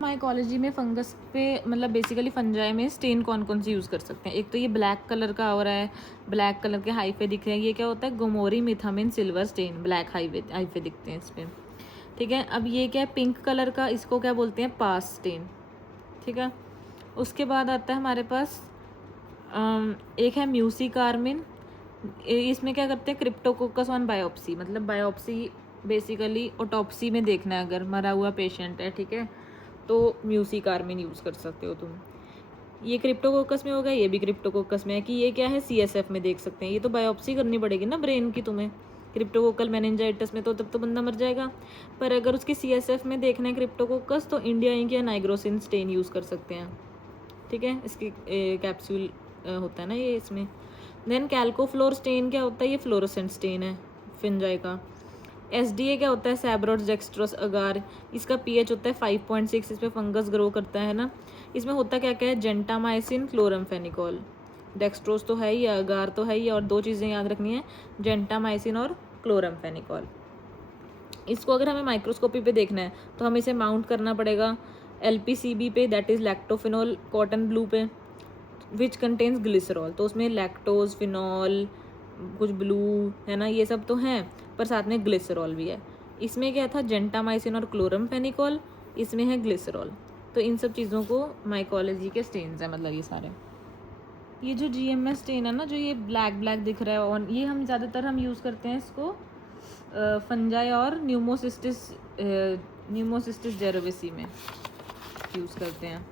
माइकोलॉजी में फंगस पे मतलब बेसिकली फंजाई में स्टेन कौन कौन से यूज़ कर सकते हैं। एक तो ये ब्लैक कलर का हो रहा है, ब्लैक कलर के हाइफे दिख रहे हैं, ये क्या होता है, गोमोरी मिथामिन सिल्वर स्टेन, ब्लैक हाइफे दिखते हैं इस पर। ठीक है, अब ये क्या है, पिंक कलर का, इसको क्या बोलते हैं, पास स्टेन। ठीक है, उसके बाद आता है हमारे पास एक है म्यूसिकार्मिन। इसमें क्या करते हैं, क्रिप्टोकोकस ऑन बायोप्सी, मतलब बायोप्सी बेसिकली ऑटोप्सी में देखना है अगर मरा हुआ पेशेंट है, ठीक है, तो म्यूसिकार्मिन यूज़ कर सकते हो तुम। ये क्रिप्टोकोकस में होगा, ये भी क्रिप्टोकोकस में है कि ये क्या है, CSF में देख सकते हैं। ये तो बायोप्सी करनी पड़ेगी ना ब्रेन की तुम्हें, क्रिप्टोकोकल मेनिंजाइटिस में तो तब तो बंदा मर जाएगा। पर अगर उसकी CSF में देखना है क्रिप्टोकोकस तो इंडिया इंक या नाइग्रोसिन स्टेन यूज़ कर सकते हैं। ठीक है, इसकी कैप्सूल होता है ना ये इसमें। देन कैल्कोफ्लोर स्टेन क्या होता है, ये फ्लोरोसेंट स्टेन है फिंजाई का। SDA क्या होता है, सैब्रोस डेक्स्ट्रोस अगार, इसका pH होता है 5.6, इस पर फंगस ग्रो करता है ना। इसमें होता क्या क्या है, जेंटामाइसिन, क्लोरमफेनिकोल। डेक्स्ट्रोस तो है ही, अगार तो है ही, और 2 चीज़ें याद रखनी है, जेंटामाइसिन और क्लोरमफेनिकोल। इसको अगर हमें माइक्रोस्कोपी पे देखना है तो हमें इसे माउंट करना पड़ेगा LPCB पे, दैट इज़ लैक्टोफिनोल कॉटन ब्लू पे, विच कंटेन्स ग्लिसरॉल। तो उसमें लैक्टोज, फिनॉल, कुछ ब्लू है ना, ये सब तो हैं, पर साथ में ग्लिसरॉल भी है। इसमें क्या था, जेंटामाइसिन और क्लोरमफेनिकोल, इसमें है ग्लिसरॉल। तो इन सब चीज़ों को माइकोलॉजी के स्टेन्स हैं, मतलब ये सारे। ये जो GMS स्टेन है ना, जो ये ब्लैक ब्लैक दिख रहा है, और ये हम ज़्यादातर हम यूज़ करते हैं इसको फंजाई और न्यूमोसिस्टिस जेरोविसी में यूज़ करते हैं।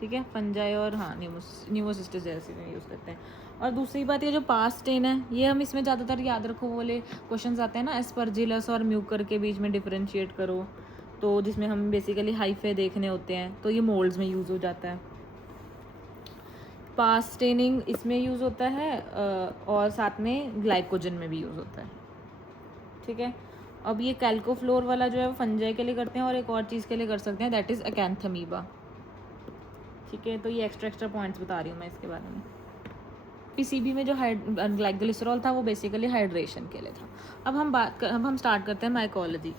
ठीक है, फंजाई और हाँ न्यूमोसिस्टिस जेरोविसी में यूज़ करते हैं। और दूसरी बात, ये जो पास स्टेन है, ये हम इसमें ज़्यादातर याद रखो, वो वाले क्वेश्चंस आते हैं ना, एस्परजिलस और म्यूकर के बीच में डिफरेंशिएट करो, तो जिसमें हम बेसिकली हाइफे देखने होते हैं, तो ये मोल्ड्स में यूज़ हो जाता है। पास स्टेनिंग इसमें यूज़ होता है और साथ में ग्लाइकोजन में भी यूज़ होता है। ठीक है, अब ये कैल्कोफ्लोर वाला जो है वो फंजाई के लिए करते हैं, और एक और चीज़ के लिए कर सकते हैं, दैट इज़ अकैंथमीबा। ठीक है, तो ये एक्स्ट्रा पॉइंट्स बता रही हूँ मैं इसके बारे में। PCB में जो ग्लाइकोलिसरॉल था वो बेसिकली हाइड्रेशन के लिए था। अब हम स्टार्ट करते हैं माइकोलॉजी।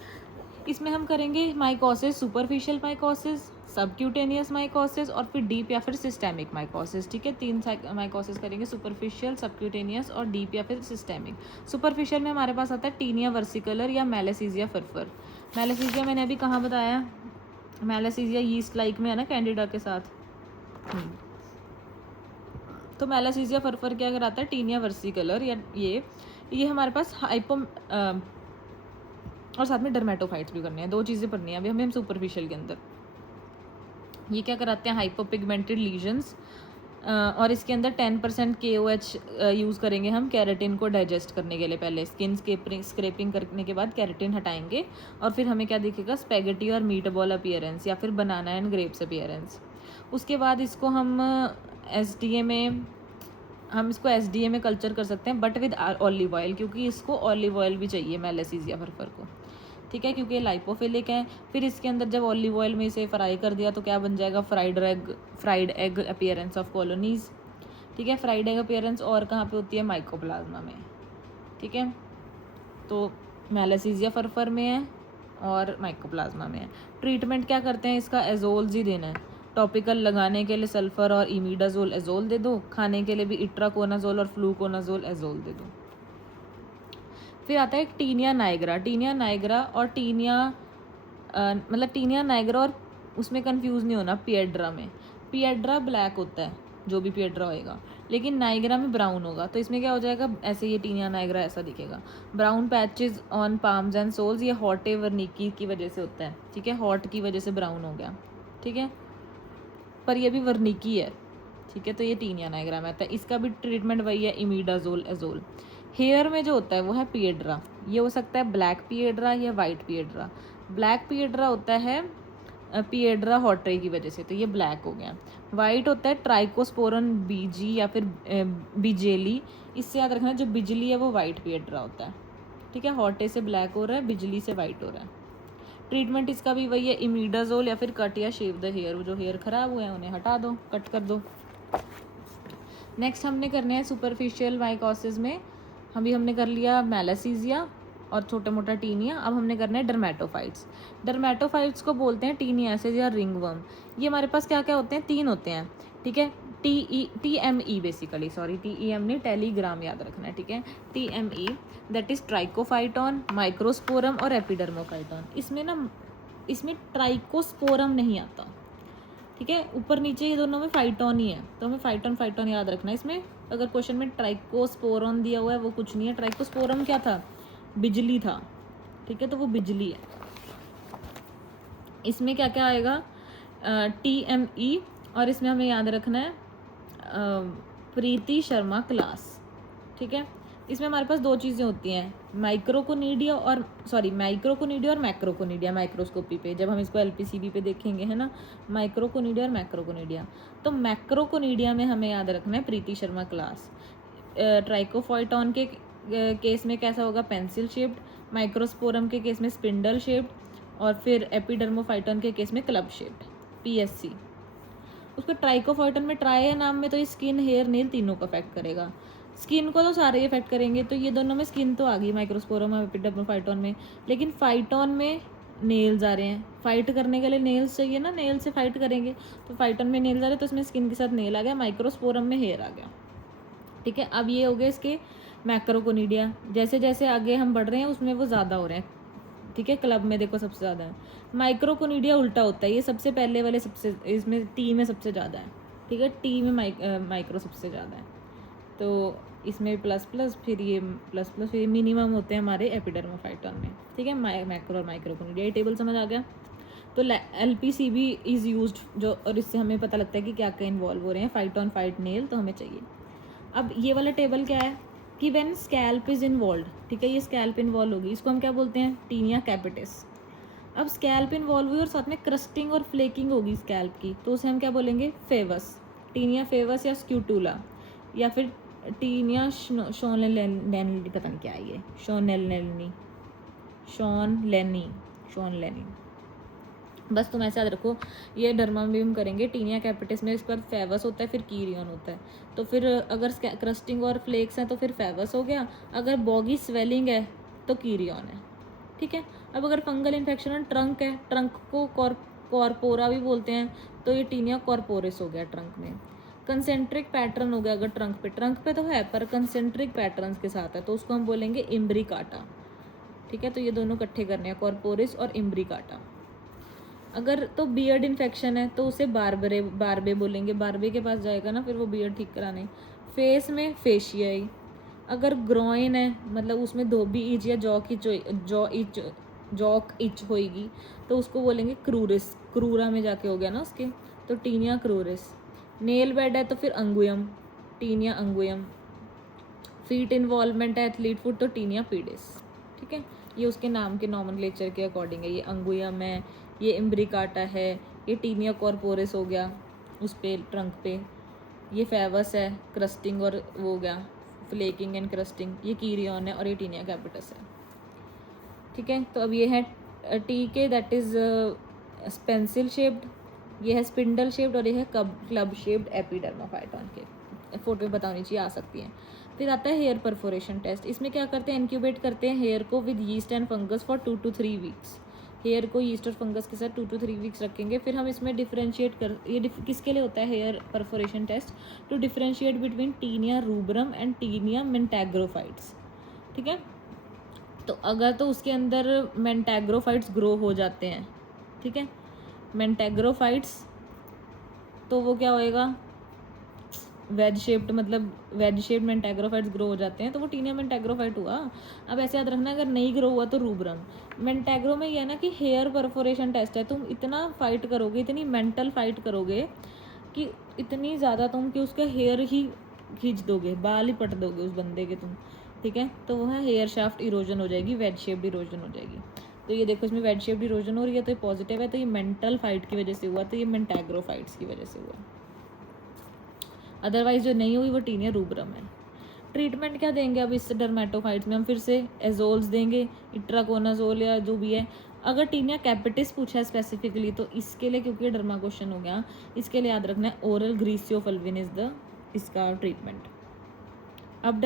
इसमें हम करेंगे mycosis, superficial mycosis, subcutaneous mycosis और फिर डीप या फिर सिस्टेमिक माइकोसिस। ठीक है, 3 माइकोसिस करेंगे, सुपरफिशियल, सबक्यूटेनियस और डीप या फिर सिस्टेमिक। सुपरफिशियल में हमारे पास आता है टीनिया वर्सिकलर या मेलासीजिया फरफर। मेलासीजिया मैंने अभी कहाँ बताया, मेलासीजिया यीस्ट लाइक में है ना, कैंडिडा के साथ। तो मेलासीजिया फरफर क्या कराता है, टीनिया वर्सिकलर, या ये हमारे पास हाइपो और साथ में डर्मेटोफाइट्स भी करनी है, 2 चीज़ें पढ़नी है अभी हम सुपरफिशियल के अंदर। ये क्या कराते हैं, हाइपोपिगमेंटेड लीजन्स, और इसके अंदर 10% KOH यूज़ करेंगे हम कैरेटिन को डाइजेस्ट करने के लिए। पहले स्किन स्क्रैपिंग करने के बाद कैरेटिन हटाएंगे, और फिर हमें क्या दिखेगा, स्पेगेटी और मीट बॉल अपीयरेंस, या फिर बनाना एंड ग्रेप्स अपीयरेंस। उसके बाद इसको हम SDA में कल्चर कर सकते हैं, बट विद ऑलिव ऑयल, क्योंकि इसको ऑलिव ऑयल भी चाहिए मेलासीजिया फरफर को। ठीक है, क्योंकि ये लाइपोफिलिक है। फिर इसके अंदर जब ऑलिव ऑयल में इसे फ्राई कर दिया तो क्या बन जाएगा, fried egg appearance of colonies. ठीक है, फ्राइड एग अपीयरेंस और कहाँ पे होती है, माइकोप्लाज्मा में। ठीक है, तो मेलासीजिया फरफर में है और माइकोप्लाज्मा में है। ट्रीटमेंट क्या करते हैं इसका, एजोल्स ही देना है। टॉपिकल लगाने के लिए सल्फर और इमीडाजोल एजोल दे दो, खाने के लिए भी इट्राकोनाजोल और फ्लूकोनाजोल एजोल दे दो। फिर आता है टीनिया नाइग्रा और टीनिया नाइग्रा, और उसमें कंफ्यूज नहीं होना पिएड्रा में। पिएड्रा ब्लैक होता है, जो भी पिएड्रा होएगा, लेकिन नाइग्रा में ब्राउन होगा। तो इसमें क्या हो जाएगा, ऐसे ये टीनिया नाइग्रा ऐसा दिखेगा। Brown patches on palms and soles, ये हॉटे वर्निकी की वजह से होता है। ठीक है, हॉट की वजह से ब्राउन हो गया। ठीक है, पर ये भी वर्निकी है। ठीक है, तो ये टीनिया नाइग्रा में आता है। इसका भी ट्रीटमेंट वही है, इमीडाजोल एजोल। हेयर में जो होता है वो है पिएड्रा। ये हो सकता है ब्लैक पिएड्रा या वाइट पिएड्रा। ब्लैक पिएड्रा होता है पिएड्रा हॉटरे की वजह से, तो ये ब्लैक हो गया। वाइट होता है ट्राइकोस्पोरन बीजी या फिर बिजेली। इससे याद रखना जो बिजली है वो वाइट पिएड्रा होता है। ठीक है, हॉटे से ब्लैक हो रहा है, बिजली से वाइट हो रहा है। ट्रीटमेंट इसका भी वही है, इमीडाजोल या फिर कट या शेव द हेयर। जो हेयर खराब हुए हैं उन्हें हटा दो, कट कर दो। नेक्स्ट हमने करने हैं सुपरफिशियल माइकोसिस में हमने कर लिया मैलासीजिया और छोटा मोटा टीनिया। अब हमने करना है डर्मेटोफाइट्स। डर्मेटोफाइट्स को बोलते हैं टीनियासिस या रिंगवर्म। ये हमारे पास क्या क्या होते हैं, 3 होते हैं। ठीक है, TME बेसिकली, सॉरी TEM नहीं, टेलीग्राम याद रखना है। ठीक है, TME that is Trichophyton, microsporum और एपिडर्मोफाइटॉन। इसमें ट्राइकोस्पोरम नहीं आता। ठीक है, ऊपर नीचे ये दोनों में फाइटॉन ही है, तो हमें फाइटॉन याद रखना है। इसमें अगर क्वेश्चन में ट्राइकोस्पोरम दिया हुआ है वो कुछ नहीं है। ट्राइकोस्पोरम क्या था, बिजली था। ठीक है, तो वो बिजली है। इसमें क्या क्या आएगा, TME, और इसमें हमें याद रखना है प्रीति शर्मा क्लास। ठीक है, इसमें हमारे पास 2 चीज़ें होती हैं, माइक्रोकोनिडिया और मैक्रोकोनिडिया। माइक्रोस्कोपी पे जब हम इसको LPCB पे देखेंगे, है ना, माइक्रोकोनिडिया और मैक्रोकोनिडिया। तो मैक्रोकोनिडिया में हमें याद रखना है प्रीति शर्मा क्लास। ट्राइकोफाइटॉन के केस में कैसा होगा, पेंसिल शेप्ड। माइक्रोस्पोरम के केस में स्पिंडल शेप्ड। और फिर एपिडर्मोफाइटॉन के केस में क्लब शेप्ड, PSC। उसको ट्राइकोफाइटॉन में, ट्राई है नाम में, तो ये स्किन, हेयर, नेल तीनों को अफेक्ट करेगा। स्किन को तो सारे इफेक्ट करेंगे, तो ये दोनों में स्किन तो आ गई माइक्रोस्पोरम और एपिडर्मोफाइटॉन में। लेकिन फाइटॉन में नेल्स आ रहे हैं, फाइट करने के लिए नेल्स चाहिए ना, नेल से फाइट करेंगे। तो फाइटॉन में नेल्स आ रहे हैं, तो इसमें स्किन के साथ नेल आ गया। माइक्रोस्पोरम में हेयर आ गया। ठीक है, अब ये हो गए इसके मैक्रोकोनिडिया। जैसे जैसे आगे हम बढ़ रहे हैं उसमें वो ज़्यादा हो रहे हैं। ठीक है, क्लब में देखो सबसे ज़्यादा है। माइक्रोकोनिडिया उल्टा होता है, ये सबसे पहले वाले सबसे, इसमें T में सबसे ज़्यादा है। ठीक है, T में माइक्रो सबसे ज़्यादा है। तो इसमें प्लस प्लस, फिर ये प्लस प्लस, फिर मिनिमम होते हैं हमारे एपिडर्मोफाइटॉन में। ठीक है, मैक्रो और माइक्रोकोनिडिया, ये टेबल समझ आ गया। तो LPCB इज़ यूज्ड जो, और इससे हमें पता लगता है कि क्या क्या इन्वॉल्व हो रहे हैं। फाइटॉन, फाइट, नेल तो हमें चाहिए। अब ये वाला टेबल क्या है कि व्हेन स्कैल्प इज इन्वॉल्व। ठीक है, ये स्कैल्प इन्वॉल्व होगी, इसको हम क्या बोलते हैं, टीनिया कैपिटिस। अब स्कैल्प इन्वॉल्व हुई और साथ में क्रस्टिंग और फ्लेकिंग होगी स्कैल्प की, तो उसे हम क्या बोलेंगे, फेवस। टीनिया फेवस या स्क्यूटूला, या फिर टीनिया शॉनलेनी, पता नहीं क्या है ये, शॉनलेनी। बस तुम ऐसे याद रखो, ये डर्माम्बियम करेंगे। टीनिया कैपिटिस में इसके बाद फेवस होता है, फिर कीरियन होता है। तो फिर अगर क्रस्टिंग और फ्लेक्स हैं तो फिर फेवस हो गया। अगर बॉगी स्वेलिंग है तो कीरियन है। ठीक है, अब अगर फंगल इन्फेक्शन और ट्रंक है, ट्रंक को कॉर्पोरा भी बोलते हैं, तो ये टीनिया कॉर्पोरिस हो गया ट्रंक में। कंसेंट्रिक पैटर्न हो गया अगर ट्रंक पे तो है, पर कंसेंट्रिक पैटर्न्स के साथ है, तो उसको हम बोलेंगे इम्ब्रिकाटा। ठीक है, तो ये दोनों इकट्ठे करने हैं, कॉर्पोरिस और इम्ब्रिकाटा। अगर तो बियर्ड इन्फेक्शन है तो उसे बारबे बोलेंगे, बारबे के पास जाएगा ना फिर वो बियर्ड ठीक कराने। फेस में फेशियाई। अगर ग्रोइन है, मतलब उसमें धोबी इच या जॉक इच होएगी, तो उसको बोलेंगे क्रूरिस। क्रूरा में जाके हो गया ना उसके, तो टीनिया क्रूरिस। नेल बेड है तो फिर अंगुयम, टीनिया अंगुयम। फीट इन्वॉल्वमेंट है, एथलीट फुट, तो टीनिया पीडिस। ठीक है, ये उसके नाम के नॉमेनक्लेचर के अकॉर्डिंग है। ये अंगुयम है, ये इम्ब्रिकाटा है, ये टीनिया कॉर्पोरिस हो गया उस पे, ट्रंक पे। ये फेवस है, क्रस्टिंग और वो हो गया फ्लेकिंग एंड क्रस्टिंग। ये कीरियन है और ये टीनिया कैपिटस है। ठीक है, तो अब ये है टी के, दैट इज पेंसिल शेप्ड, ये है स्पिंडल शेप्ड, और ये है क्लब शेप्ड एपिडर्मोफाइटॉन के। फोटो बतानी चाहिए, आ सकती हैं। फिर आता है हेयर परफोरेशन टेस्ट। इसमें क्या करते हैं, इंक्यूबेट करते हैं हेयर को with yeast and fungus for 2 to 3 weeks. Hair को यीस्ट और फंगस के साथ 2 to 3 वीक्स रखेंगे। फिर हम इसमें डिफरेंशिएट ये किसके लिए होता है hair perforation test, to differentiate between tinea rubrum and tinea mentagrophytes. ठीक है, तो अगर तो उसके अंदर मेंटाग्रोफाइट्स ग्रो हो जाते हैं, ठीक है, मेंटाग्रोफाइट्स, तो वो क्या होएगा, वेज शेप्ड, मतलब वेज शेप्ड मेंटाग्रोफाइट्स ग्रो हो जाते हैं, तो वो टीनिया मेंटाग्रोफाइट हुआ। अब ऐसे याद रखना, अगर नहीं ग्रो हुआ तो रूब्रम। मेंटाग्रो में ये है ना कि हेयर परफोरेशन टेस्ट है, तुम इतना फाइट करोगे, इतनी मेंटल फाइट करोगे कि इतनी ज़्यादा तुम कि उसका हेयर ही खींच दोगे, बाल ही पट दोगे उस बंदे के तुम। ठीक है, तो वो है हेयर शाफ्ट इरोजन हो जाएगी, वेज शेप्ड इरोजन हो जाएगी। तो ये देखो इसमें वेज शेप्ड इरोजन हो रही है, तो ये पॉजिटिव है, तो ये मेंटल फाइट की वजह से हुआ, तो ये मेंटैग्रोफाइट्स की वजह से हुआ। अदरवाइज जो नहीं हुई वो टीनिया रूब्रम है। ट्रीटमेंट क्या देंगे अब इस डर्मेटोफाइट्स में? हम फिर से एजोल्स देंगे, इट्राकोनाजोल या जो भी है। अगर टीनिया कैपिटिस पूछा है स्पेसिफिकली तो इसके लिए, क्योंकि ये डर्मा क्वेश्चन हो गया, इसके लिए याद रखना है ओरल ग्रीसियोफल्विन इज द इसका ट्रीटमेंट। अब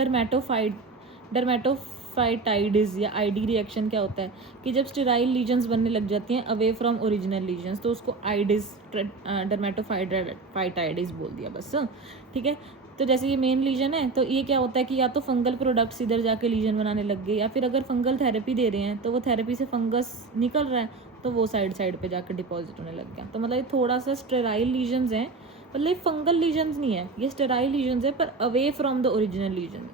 डर्मेटोफाइटाइडिस या आईडी रिएक्शन क्या होता है कि जब स्टेराइल लीजन्स बनने लग जाती हैं अवे फ्रॉम ओरिजिनल लीजन्स, तो उसको आइडिस डर्मेटोफाइटाइडिस बोल दिया बस। ठीक है, तो जैसे ये मेन लीजन है तो ये क्या होता है कि या तो फंगल प्रोडक्ट्स इधर जाके लीजन बनाने लग गए, या फिर अगर फंगल थेरेपी दे रहे हैं तो वो थेरेपी से फंगस निकल रहा है तो वो साइड पे जाकर डिपॉजिट होने लग गया। तो मतलब ये थोड़ा सा स्टेराइल लीजन्स हैं, मतलब ये फंगल लीजन्स नहीं है, ये स्टेराइल लीजन्स है पर away from the original lesion.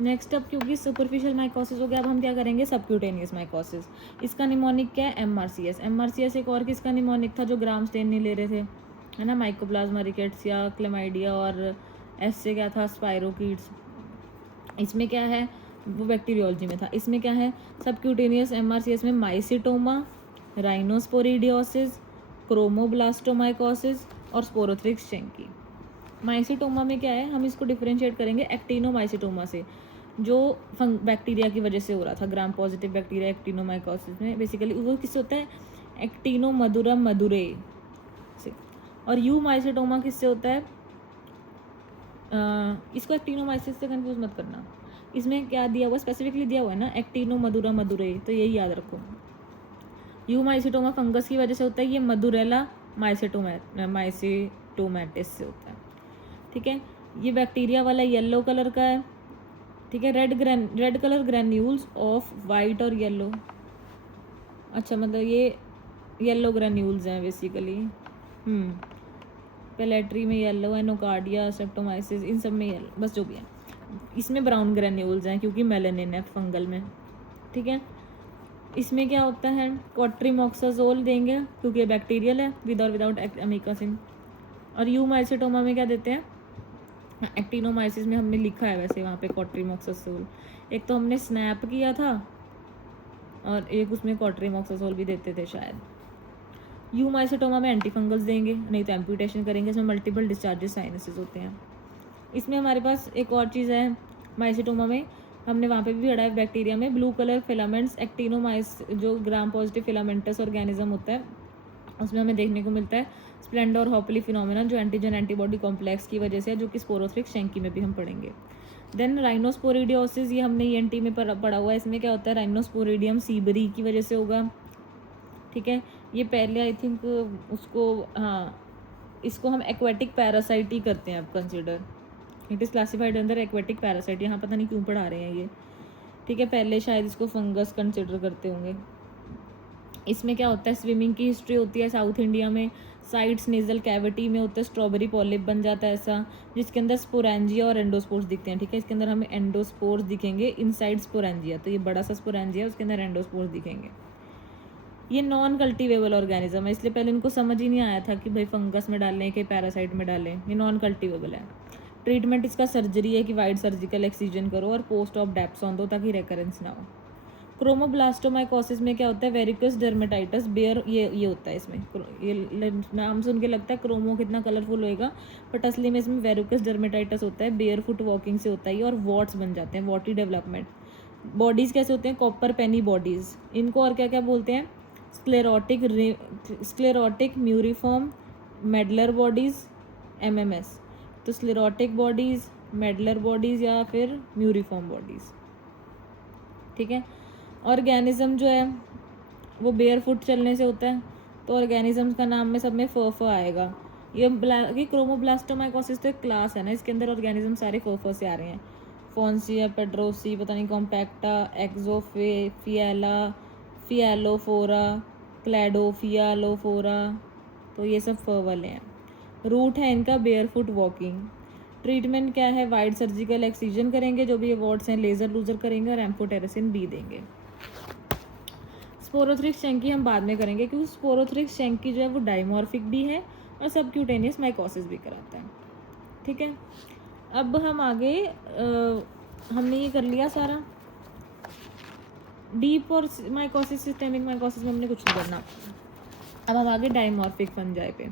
Next अब क्योंकि सुपरफिशियल माइकोसिस हो गया, अब हम क्या करेंगे सबक्यूटेनियस माइकोसिस। इसका निमोनिक क्या है? MRCS। MRCS एक और किसका निमोनिक था जो ग्राम स्टेन नहीं ले रहे थे, है ना, माइकोप्लाज्मा रिकेट्स या क्लेमाइडिया, और एस से क्या था? स्पाइरोकीट्स। इसमें क्या है? वो बैक्टीरियोलॉजी में था। इसमें क्या है? सबक्यूटेनियस MRCS में माइसिटोमा, राइनोस्पोरिडियोसिस, क्रोमोब्लास्टोमाइकोसिस और स्पोरोथ्रिक्स शेंकी। माइसिटोमा में क्या है? हम इसको डिफरेंशिएट करेंगे एक्टिनोमाइसिटोमा से, जो बैक्टीरिया की वजह से हो रहा था, ग्राम पॉजिटिव बैक्टीरिया एक्टिनोमाइकोसिस में। बेसिकली वो किससे होता है? एक्टिनोमधुरम मधुरे से। और यू माइसिटोमा किससे होता है? इसको एक्टिनोमाइसिस से कंफ्यूज मत करना, इसमें क्या दिया हुआ स्पेसिफिकली दिया हुआ है ना, एक्टिनोमधुरा मधुरे, तो यही याद रखो। यू माइसिटोमा फंगस की वजह से होता है, ये मधुरेला माइसिटोमैटिस से होता है। ठीक है, ये बैक्टीरिया वाला येलो कलर का है। ठीक है, red colour granules of white और येलो, अच्छा मतलब ये येलो ग्रैन्यूल्स हैं बेसिकली। पेलेट्री में येलो है, नोकार्डिया, सेप्टोमाइसिस, इन सब में येलो, बस जो भी है। इसमें ब्राउन ग्रैन्यूल्स हैं क्योंकि मेलानिन है फंगल में। ठीक है, इसमें क्या होता है? क्वाट्रीमोक्साजोल देंगे क्योंकि बैक्टीरियल है, विद और विदाउट अमीकासिन। और यू माइसिटोमा में क्या देते हैं? एक्टिनोमाइसिस में हमने लिखा है वैसे वहाँ पे क्वाट्रीमोक्साजोल, एक तो हमने स्नैप किया था और एक उसमें क्वाट्रीमोक्साजोल भी देते थे शायद। यू माइसिटोमा में एंटीफंगल्स देंगे, नहीं तो एम्पुटेशन करेंगे। इसमें मल्टीपल डिस्चार्जेस साइनसेस होते हैं। इसमें हमारे पास एक और चीज़ है माइसिटोमा में, हमने वहाँ पे भी पढ़ा है बैक्टीरिया में, ब्लू कलर फिलामेंट्स एक्टिनोमाइस, जो ग्राम पॉजिटिव फिलामेंटस ऑर्गेनिज्म होता है उसमें हमें देखने को मिलता है स्प्लेंडर और हॉपली फिनोमिनन, जो एंटीजन एंटीबॉडी कॉम्प्लेक्स की वजह से है, जो कि स्पोरोथ्रिक्स शेंकी में भी हम पढ़ेंगे। देन राइनोस्पोरिडियोसिस, ये हमने ENT में पढ़ा हुआ है। इसमें क्या होता है? राइनोस्पोरिडियम सीबरी की वजह से होगा। ठीक है, ये पहले आई थिंक उसको, हाँ, इसको हम एक्वेटिक पैरासाइट ही करते हैं अब कंसिडर, इट इज़ क्लासिफाइड अंदर एक्वेटिक पैरासाइट। यहाँ पता नहीं क्यों पढ़ा रहे हैं ये। ठीक है, पहले शायद इसको फंगस कंसिडर करते होंगे। इसमें क्या होता है? स्विमिंग की हिस्ट्री होती है साउथ इंडिया में, साइड्स नेजल कैविटी में होता है, स्ट्रॉबेरी पॉलिप बन जाता है ऐसा, जिसके अंदर स्पोरेंजिया और एंडोस्पोर्स दिखते हैं। ठीक है, इसके अंदर हमें एंडोस्पोर्स दिखेंगे इनसाइड स्पोरेंजिया, तो ये बड़ा सा स्पोरेंजिया उसके अंदर एंडोस्पोर्स दिखेंगे। ये नॉन कल्टिवेबल ऑर्गेनिज्म है, इसलिए पहले इनको समझ ही नहीं आया था कि भाई फंगस में डालें कि पैरासाइट में डालें, ये नॉन कल्टिवेबल है। ट्रीटमेंट इसका सर्जरी है कि वाइड सर्जिकल एक्सीजन करो और पोस्ट ऑफ डेप्सॉन दो ताकि रेकरेंस ना हो। क्रोमोब्लास्टोमाइकोसिस में क्या होता है? वेरिकस डर्मेटाइटिस बेयर, ये होता है इसमें, ये नाम सुन के लगता है क्रोमो कितना कलरफुल होएगा, बट असली में इसमें वेरिकस डर्मेटाइटिस होता है, बेयर फुट वॉकिंग से होता है और वॉट्स बन जाते हैं, वॉटी डेवलपमेंट। बॉडीज़ कैसे होते हैं? कॉपर पेनी बॉडीज़, इनको और क्या क्या बोलते हैं? Sclerotic muriform medlar bodies, MMS। तो स्क्लेरोटिक बॉडीज़, मेडलर बॉडीज़ या फिर म्यूरिफॉर्म बॉडीज़। ठीक है, ऑर्गेनिज्म जो है वो बेयर फुट चलने से होता है, तो ऑर्गेनिज्म का नाम में सब में फ आएगा। ये क्रोमोब्लास्टोमाइकोसिस तो एक क्लास है ना, इसके अंदर ऑर्गेनिज्म सारे फ से आ रहे हैं, फोन्सिया, पेड्रोसी, पता नहीं कॉम्पैक्टा, एक्सोफियाला, फियालोफोरा, क्लैडोफियालोफोरा, तो ये सब फ वाले हैं। रूट है इनका बेयर फुट वॉकिंग। ट्रीटमेंट क्या है? वाइड सर्जिकल एक्सीजन करेंगे, जो भी वॉर्ड्स हैं लेज़र लूजर करेंगे और एम्फोटेरेसिन B देंगे। स्पोरोथ्रिक्स शेंकी हम बाद में करेंगे क्योंकि स्पोरोथ्रिक्स शेंकी जो है वो डाइमॉर्फिक भी है और सबक्यूटेनियस माइकोसिस भी कराता है। ठीक है, अब हम आगे हमने ये कर लिया सारा। डीप और माइकोसिस, सिस्टेमिक माइकोसिस में हमने कुछ नहीं करना। अब हम आगे डाइमॉर्फिक फंजाई पे,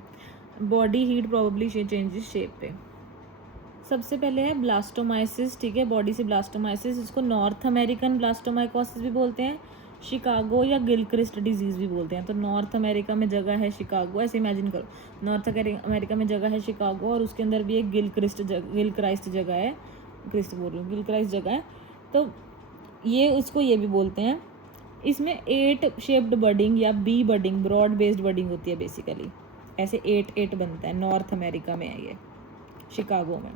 body heat probably changes shape पे। सबसे पहले है ब्लास्टोमाइसिस, ठीक है, बॉडी से ब्लास्टोमाइसिस, इसको नॉर्थ अमेरिकन ब्लास्टोमाइकोसिस भी बोलते हैं, शिकागो या गिलक्रिस्ट डिजीज़ भी बोलते हैं। तो नॉर्थ अमेरिका में जगह है शिकागो, ऐसे इमेजिन करो, नॉर्थ अमेरिका में जगह है शिकागो और उसके अंदर भी एक गिलक्राइस्ट जगह है, क्रिस्ट बोल रही हूँ, गिलक्राइस्ट जगह है। तो ये उसको ये भी बोलते हैं। इसमें 8 शेप्ड बडिंग या B budding, broad based budding होती है बेसिकली, ऐसे 8 बनता है। नॉर्थ अमेरिका में है ये, शिकागो में।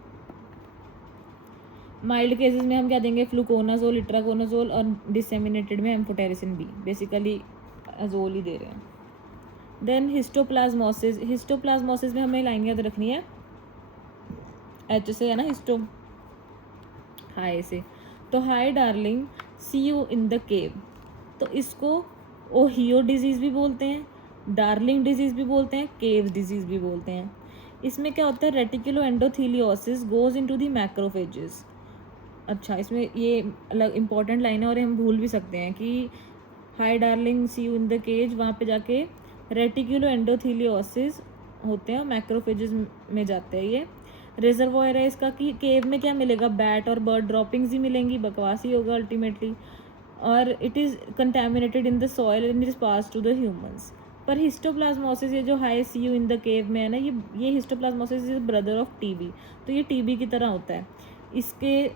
माइल्ड केसेस में हम क्या देंगे, फ्लूकोनाजोल, इट्राकोनाजोल, और डिसेमिनेटेड में एम्फोटेरिसिन बी, बेसिकली अजोल ही दे रहे हैं। देन हिस्टोप्लाज्मोसिस, हिस्टोप्लाज्मोसिस में हमें लाइन याद रखनी है, एच से है ना, हिस्टो हाई से। तो hi darling, see you in the cave, तो इसको ओहियो डिजीज़ भी बोलते हैं, डार्लिंग डिजीज़ भी बोलते हैं, केव डिजीज़ भी बोलते हैं। इसमें क्या होता है, reticuloendotheliosis goes into the macrophages. अच्छा, इसमें ये अलग इंपॉर्टेंट लाइन है और हम भूल भी सकते हैं कि hi darling, see you in the cage, वहाँ पे जाके रेटिकुलो एंडोथीलियोसिस होते हैं, मैक्रोफेजेस में जाते हैं ये। रिजर्वॉयर है इसका कि केव में क्या मिलेगा, बैट और बर्ड ड्रॉपिंग्स ही मिलेंगी, बकवास ही होगा अल्टीमेटली। और it is contaminated in the soil and it is pass to the humans. पर हिस्टोप्लाज्मोसिस, ये जो hi see you in the cave में है ना, ये histoplasmosis is brother of TB. तो ये टीबी की तरह होता है। इसके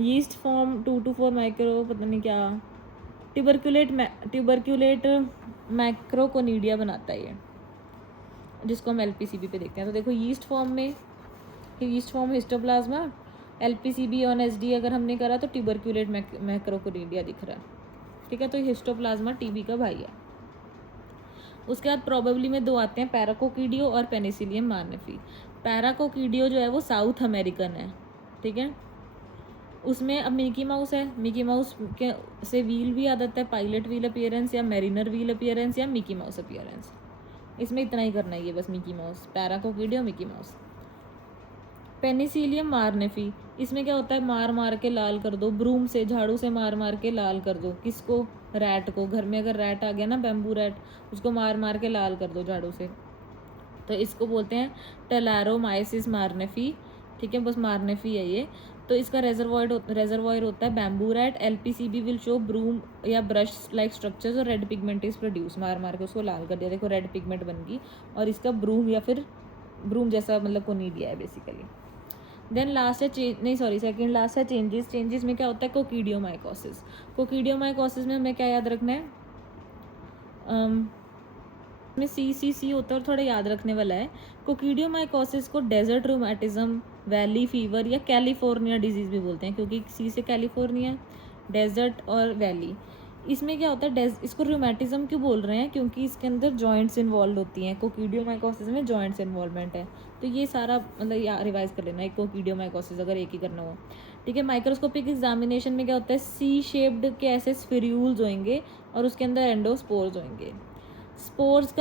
यीस्ट फॉर्म 2 to 4 माइक्रो, पता नहीं क्या, ट्यूबरक्यूलेट मैक्रोकोनिडिया बनाता है ये, जिसको हम एलपीसीबी पे देखते हैं। तो देखो yeast form histoplasma, LPCB on SD अगर हमने करा तो ट्यूबरक्यूलेट मैक्रोकोनिडिया दिख रहा है, ठीक है। तो हिस्टोप्लाज्मा टीबी का भाई है। उसके बाद प्रोबेबली में 2 आते हैं, पैराकोकीडियो और पेनिसिलियम मार्नेफी। पैराकोकीडियो जो है वो साउथ अमेरिकन है, ठीक है। उसमें अब मिकी माउस है, मिकी माउस के से व्हील भी याद आता है, पायलट व्हील अपीयरेंस या मेरिनर व्हील अपीयरेंस या मिकी माउस अपीयरेंस। इसमें इतना ही करना है ये बस, Mickey Mouse, paracoccidio, Mickey Mouse. Penicillium marneffei, इसमें क्या होता है, मार मार के लाल कर दो, ब्रूम से, झाड़ू से मार मार के लाल कर दो। किसको, रैट को। घर में अगर रैट आ गया ना, बैम्बू रैट, उसको मार मार के लाल कर दो झाड़ू से। तो इसको बोलते हैं टेलारोमाइसिस मार्नेफी, ठीक है, बस मार्नेफी है ये। तो इसका रेजर्वॉयर होता है bamboo rat. LPCB will show broom या ब्रश लाइक स्ट्रक्चर्स और रेड पिगमेंट इज प्रोड्यूस। मार मार के उसको लाल कर दिया, देखो रेड पिगमेंट बन गई, और इसका ब्रूम या फिर ब्रूम जैसा मतलब कोनिडिया है बेसिकली। देन लास्ट है सेकंड लास्ट है चेंजेस में क्या होता है, कोकीडियोमाइकोसिस। कोकीडियोमाइकोसिस में हमें क्या याद रखना है, में सी होता है और थोड़ा याद रखने वाला है। कोकीडियोमाइकोसिस को डेजर्ट रूमेटिज्म, वैली फीवर या कैलिफोर्निया डिजीज़ भी बोलते हैं, क्योंकि सी से कैलिफोर्निया, डेजर्ट और वैली। इसमें क्या होता है, इसको रूमेटिज्म क्यों बोल रहे हैं, क्योंकि इसके अंदर जॉइंट्स इन्वॉल्व होती हैं। कोकीडियोमाइकोसिस में जॉइंट्स इन्वॉल्वमेंट है। तो ये सारा मतलब रिवाइज कर लेना, एक कोकीडियोमाइकोसिस अगर एक ही करना हो, ठीक है। माइक्रोस्कोपिक एग्जामिनेशन में क्या होता है, सी शेप्ड के ऐसे स्फिर्यूल्स होंगे और उसके अंदर एंडोस्पोर्स होंगे। स्पोर्स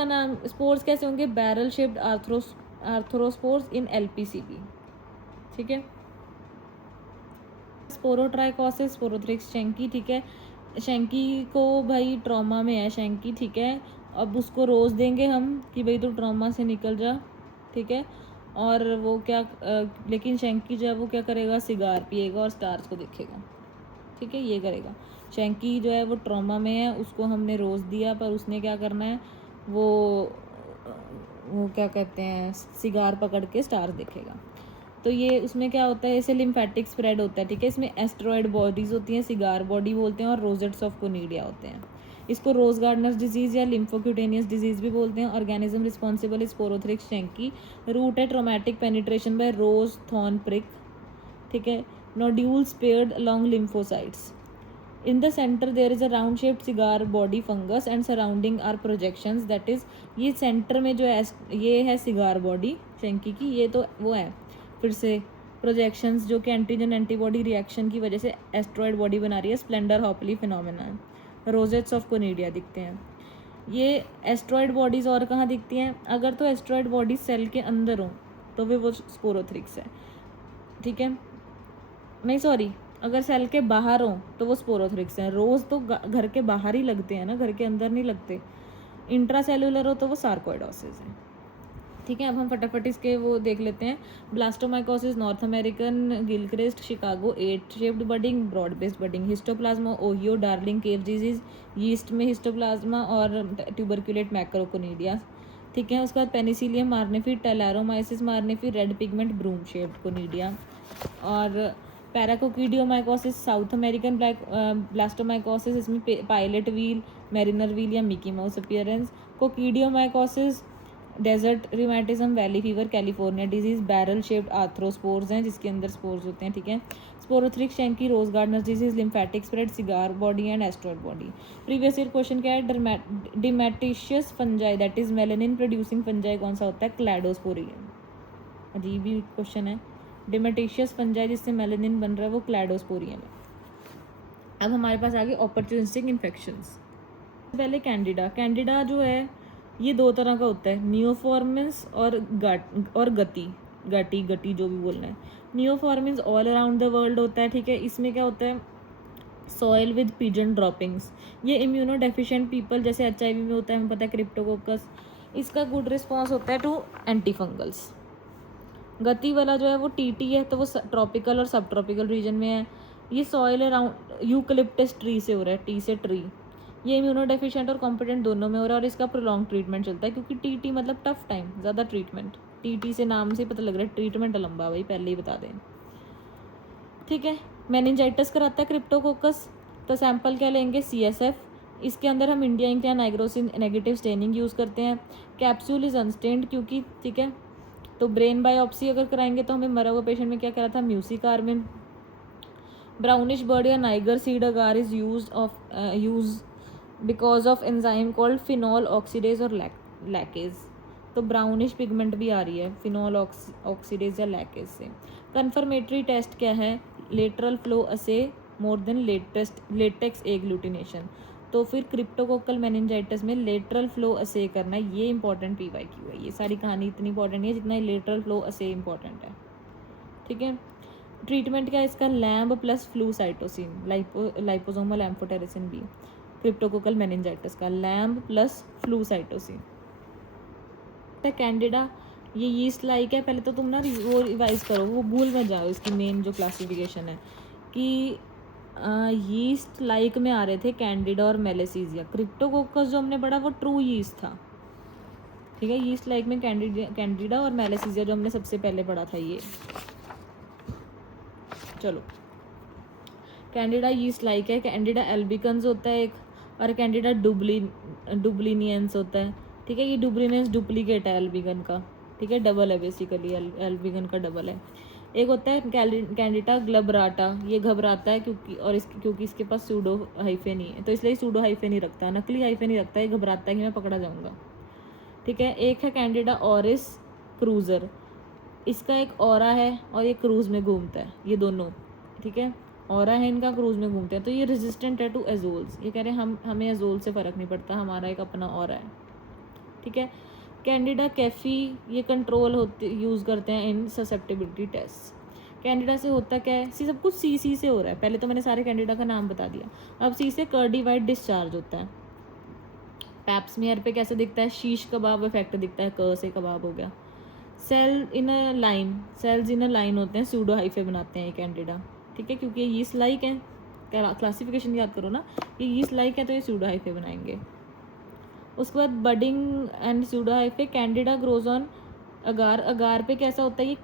कैसे होंगे, बैरल शेप्ड आर्थ्रोस्पोर्स इन एलपीसीबी, ठीक है। स्पोरोट्राइकोसिस, स्पोरोथ्रिक्स शेंकी, ठीक है। शेंकी को भाई ट्रॉमा में है शेंकी, ठीक है। अब उसको रोज़ देंगे हम कि भाई तू ट्रॉमा से निकल जा, ठीक है। और वो क्या लेकिन शेंकी जो है वो क्या करेगा, सिगार पिएगा और स्टार्स को देखेगा, ठीक है, ये करेगा। शेंकी जो है वो ट्रॉमा में है, उसको हमने रोज़ दिया, पर उसने क्या करना है, वो क्या कहते हैं, सिगार पकड़ के स्टार देखेगा। तो ये उसमें क्या होता है, ऐसे लिम्फेटिक स्प्रेड होता है, ठीक है। इसमें एस्ट्रॉयड बॉडीज़ होती हैं, सिगार बॉडी बोलते हैं, और रोजेट्स ऑफ कोनिडिया होते हैं। इसको रोज गार्डनर्स डिजीज़ या लिम्फोक्यूटेनियस डिजीज़ भी बोलते हैं। Organism responsible is sporothrix schenckii. Route है traumatic penetration by rose thorn prick, ठीक है। Nodule spread along lymphocytes. In the center there is a round shaped cigar body fungus and surrounding are projections, that is ये सेंटर में जो है ये है सिगार बॉडी शेंकी की, ये तो वो है फिर से प्रोजेक्शंस जो कि एंटीजन एंटीबॉडी रिएक्शन की वजह से एस्ट्रॉयड बॉडी बना रही है। Splendore hoeppli phenomena, rosettes of conidia दिखते हैं। ये एस्ट्रॉयड बॉडीज़ और कहाँ दिखती हैं, अगर तो एस्ट्रॉयड बॉडीज सेल के अंदर हो तो वो स्पोरोथ्रिक्स है, ठीक है। नहीं सॉरी, अगर सेल के बाहर हो तो वो स्पोरोथ्रिक्स हैं। रोज तो घर के बाहर ही लगते हैं ना, घर के अंदर नहीं लगते। इंट्रासेलुलर हो तो वो सार्कोइडोसिस है। ठीक है, अब हम फटाफट इसके वो देख लेते हैं। Blastomycosis North American, Gilchrist, Chicago, 8 shaped budding, broad based budding, histoplasma Ohio, Darling cave disease, yeast में हिस्टोप्लाज्मा और ट्यूबरकुलेट मैक्रोकोनिडिया। ठीक है, उसके बाद penicillium marneffei, talaromyces marneffei, red pigment broom shaped conidia. और पैराकोकीडियोमाइकोसिस साउथ अमेरिकन ब्लास्टोमाइकोसिस, इसमें पायलट व्हील, मैरिनर व्हील या Mickey Mouse appearance. Coccidioidomycosis desert rheumatism, valley fever, California disease, barrel shaped arthrospores हैं जिसके अंदर स्पोर्स होते हैं। ठीक है, sporothrix, schenckii, rose gardener disease, lymphatic spread, cigar body and asteroid body. Previous year question क्या है? Dematiaceous fungi that is melanin producing fungi कौन सा होता है? क्लैडोस्पोरियम। अजीब ही क्वेश्चन है। डिमेटिशियस फंजाई जिससे मेलेनिन बन रहा है वो क्लैडोस्पोरियम है। अब हमारे पास आ गए ऑपर्चुनिस्टिक इन्फेक्शंस। पहले कैंडिडा जो है ये 2 तरह का होता है, नियोफॉर्मिन्स और गटी जो भी बोलना है। नियोफॉर्मिन्स ऑल अराउंड द वर्ल्ड होता है। ठीक है, इसमें क्या होता है? Soil with pigeon droppings. ये इम्यूनो डेफिशिएंट पीपल जैसे HIV में होता है, हमें पता है, क्रिप्टोकोकस। इसका गुड रिस्पॉन्स होता है टू एंटीफंगल्स। गति वाला जो है वो TT है, तो वो ट्रॉपिकल और सब ट्रॉपिकल रीजन में है। ये सॉइल अराउंड यूकलिप्टस ट्री से हो रहा है, टी से ट्री। ये इम्यूनो डेफिशिएंट और कॉम्पिटेंट दोनों में हो रहा है और इसका प्रोलॉन्ग ट्रीटमेंट चलता है, क्योंकि TT मतलब टफ टाइम, ज़्यादा ट्रीटमेंट। TT से नाम से पता लग रहा है ट्रीटमेंट लंबा, भाई पहले ही बता दें। ठीक है, मेनिंजाइटिस कराता है क्रिप्टोकोकस, तो सैंपल क्या लेंगे? CSF। इसके अंदर हम इंडिया इंक या नाइग्रोसिन नेगेटिव स्टेनिंग यूज़ करते हैं। कैप्सूल इज अनस्टेन्ड क्योंकि, ठीक है, तो ब्रेन बायोप्सी अगर कराएंगे तो हमें मरा हुआ पेशेंट में क्या करा था? म्यूसिकार्मिन। ब्राउनिश बर्ड या Niger seed agar is use because of enzyme called phenol oxidase और लैकेज। तो ब्राउनिश पिगमेंट भी आ रही है फिनॉल ऑक्सीडेज या लैकेज से। कन्फर्मेटरी टेस्ट क्या है? लेटरल फ्लो असे मोर देन लेटेक्स एग्लूटिनेशन। तो फिर क्रिप्टोकोकल मेनिंजाइटिस में लेटरल फ्लो असे करना है, ये इंपॉर्टेंट PYQ है। ये सारी कहानी इतनी इंपॉर्टेंट नहीं है जितना लेटरल फ्लो असे इंपॉर्टेंट है। ठीक है, ट्रीटमेंट क्या है इसका? Lamb plus flucytosine, liposomal amphotericin B। Cryptococcal meningitis का लैम्ब प्लस फ्लूसाइटोसिन। कैंडिडा ये यीस्ट लाइक है। पहले तो तुम ना वो रिवाइज करो, वो भूल मत जाओ। इसकी मेन जो क्लासिफिकेशन है कि यीस्ट लाइक में आ रहे थे कैंडिडा और मेलेसीजिया। क्रिप्टोकोकस जो हमने पढ़ा वो ट्रू यीस्ट था। ठीक है, यीस्ट लाइक में कैंडिडा और मेलेसीजिया जो हमने सबसे पहले पढ़ा था ये। चलो, कैंडिडा यीस्ट लाइक है, कैंडिडा एल्बिकन्स होता है एक, और कैंडिडा डुब्लिनियंस होता है। ठीक है, ये डुब्लिनियंस डुप्लीकेट है एल्बिगन का। ठीक है, डबल है बेसिकली, एल्बिगन का डबल है। एक होता है कैंडिडा ग्लबराटा, ये घबराता है क्योंकि इसके पास सूडो हाइफे नहीं है, तो इसलिए सूडो हाइफे नहीं रखता, नकली हाइफे नहीं रखता, ये घबराता है कि मैं पकड़ा जाऊंगा। ठीक है, एक है कैंडिडा ऑरिस क्रूजर, इसका एक ऑरा है और ये क्रूज में घूमता है, ये दोनों। ठीक है, ऑरा है इनका, क्रूज में घूमते हैं, तो ये रेजिस्टेंट है टू एजोल्स। ये कह रहे हैं हमें एजोल से फ़र्क नहीं पड़ता, हमारा एक अपना ऑरा है। ठीक है, कैंडिडा कैफी ये कंट्रोल होते यूज़ करते हैं इन ससेप्टिबिलिटी टेस्ट। कैंडिडा से होता क्या है? सब कुछ सी से हो रहा है। पहले तो मैंने सारे कैंडिडा का नाम बता दिया। अब सी से कर्डी वाइट डिस्चार्ज होता है। पैप्समियर पे कैसे दिखता है? शीश कबाब इफेक्ट दिखता है, क से कबाब हो गया। सेल्स इन अ लाइन होते हैं, सूडो हाइफे बनाते हैं ये कैंडिडा। ठीक है, क्योंकि ये यीस्ट लाइक है, क्लासिफिकेशन याद करो ना, ये यीस्ट लाइक है तो ये सूडो हाइफे बनाएंगे। उसके बाद budding and pseudo hyphae, candida grows on agar पे कैसा होता है? ये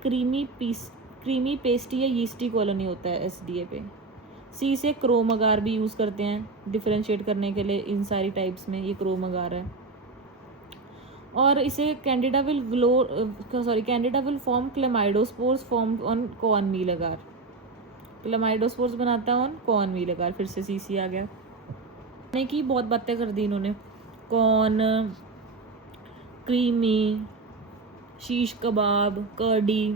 क्रीमी पेस्टी या यीस्टी कॉलोनी होता है SDA पे। सी से क्रोम अगार भी यूज़ करते हैं डिफरेंशिएट करने के लिए, इन सारी टाइप्स में ये क्रोम अगार है। और इसे candida will form chlamydospores form on corn meal agar. Chlamydospores बनाता है ऑन कॉर्न मील अगार। फिर से CC आ गया, नहीं कि बहुत बातें कर दी इन्होंने। कॉर्न, क्रीमी, शीश कबाब, कर्डी।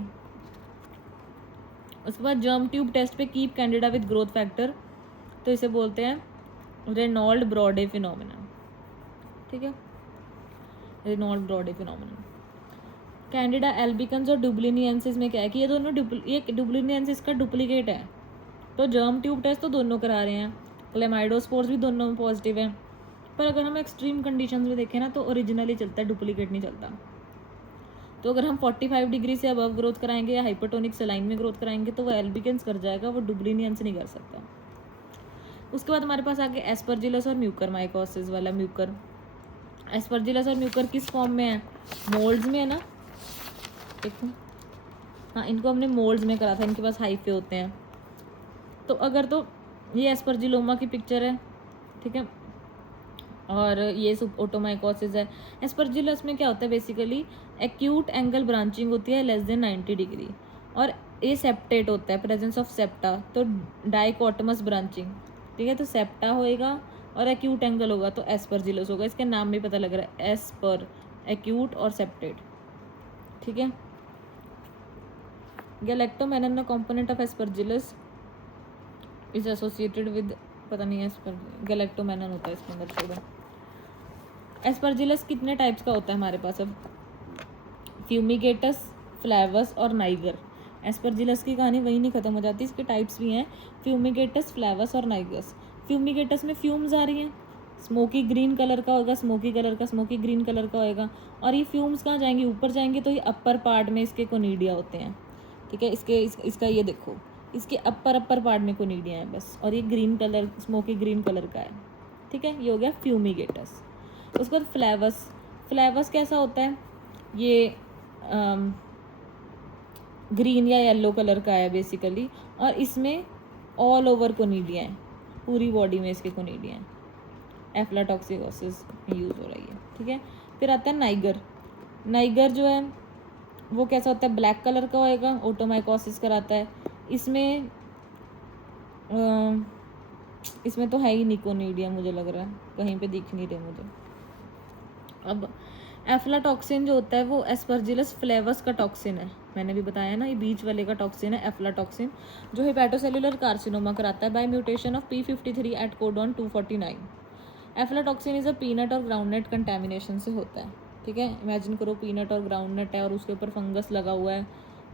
उसके बाद जर्म ट्यूब टेस्ट पे keep Candida with growth factor, तो इसे बोलते हैं रेनॉल्ड ब्रॉडे फिनोमिनन। ठीक है, रेनॉल्ड ब्रॉडे फिनोमिनन। कैंडिडा एल्बिकन्स और डुब्लिनियंसिस में क्या है कि ये दोनों ये डुब्लिनियंसिस का डुप्लीकेट है, तो जर्म ट्यूब टेस्ट तो दोनों करा रहे हैं, क्लेमाइडोस्पोर्स भी दोनों में पॉजिटिव है, पर अगर हम एक्सट्रीम कंडीशंस में देखें ना तो ओरिजिनली चलता है, डुप्लीकेट नहीं चलता। तो अगर हम 45 डिग्री से अबव ग्रोथ कराएंगे या हाइपरटोनिक सलाइन में ग्रोथ कराएंगे तो वो एल्बिकेंस कर जाएगा, वो डुब्लिनियंस नहीं कर सकता। उसके बाद हमारे पास आगे एस्परजिलस और म्यूकर माइकोसिस वाला म्यूकर। एस्परजिलस और म्यूकर किस फॉर्म में है, मोल्ड्स में है ना, देखो हाँ इनको हमने मोल्ड्स में करा था, इनके पास हाइफे होते हैं। तो अगर तो ये एस्परजिलोमा की पिक्चर है, ठीक है, और ये ओटोमाइकोसिस है। एस्परजिलस में क्या होता है, बेसिकली एक्यूट एंगल ब्रांचिंग होती है लेस देन 90 डिग्री, और ये सेप्टेट होता है, प्रेजेंस ऑफ सेप्टा, तो डाइकोटमस ब्रांचिंग, ठीक है। तो सेप्टा होएगा और एक्यूट एंगल होगा तो एस्परजिलस होगा, इसके नाम में पता लग रहा है, एस्पर, एक्यूट और सेप्टेट, ठीक है। Galactomannan the component of aspergillus is associated with, पता नहीं है, गैलेक्टोमेनन होता है इसके अंदर, छोड़ो। एस्परजिलस कितने टाइप्स का होता है हमारे पास अब, फ्यूमिगेटस, फ्लेवस और नाइगर। एस्परजिलस की कहानी वही नहीं खत्म हो जाती, इसके टाइप्स भी हैं, फ्यूमिगेटस, फ्लेवस और नाइगस। फ्यूमिगेटस में फ्यूम्स आ रही हैं, स्मोकी ग्रीन कलर का होगा, स्मोकी कलर का, स्मोकी ग्रीन कलर का होएगा, और ये फ्यूम्स कहाँ जाएंगे, ऊपर जाएंगे, तो ये अपर पार्ट में इसके कोनिडिया होते हैं, ठीक है। इसका ये देखो, इसके अपर पार्ट में कोनिडिया है बस, और ये green colour, smoky green colour का है, ठीक है। ये हो गया फ्यूमिगेटस। उसके बाद फ्लेवस। फ्लेवस कैसा होता है, ये ग्रीन या येलो कलर का है बेसिकली, और इसमें ऑल ओवर कोनिडिया है, पूरी बॉडी में इसके कोनिडिया हैं, एफ्लाटॉक्सिकोसिस में यूज़ हो रही है, ठीक है। फिर आता है नाइगर। नाइगर जो है वो कैसा होता है, ब्लैक कलर का होएगा, ओटोमाइकोसिस कराता है। इसमें तो है ही नहीं कोनिडिया, मुझे लग रहा है कहीं पे दिख नहीं रहे मुझे। अब एफ्लाटॉक्सिन जो होता है वो एस्परजिलस फ्लेवस का टॉक्सिन है, मैंने भी बताया ना, ये बीच वाले का टॉक्सिन है एफ्लाटॉक्सिन, जो हेपेटोसेलुलर कार्सिनोमा कराता है by mutation of P53 at codon 249। Aflatoxin is a peanut और ग्राउंडनट कंटेमिनेशन से होता है, ठीक है। इमेजिन करो पीनट और ग्राउंडनट है और उसके ऊपर फंगस लगा हुआ है,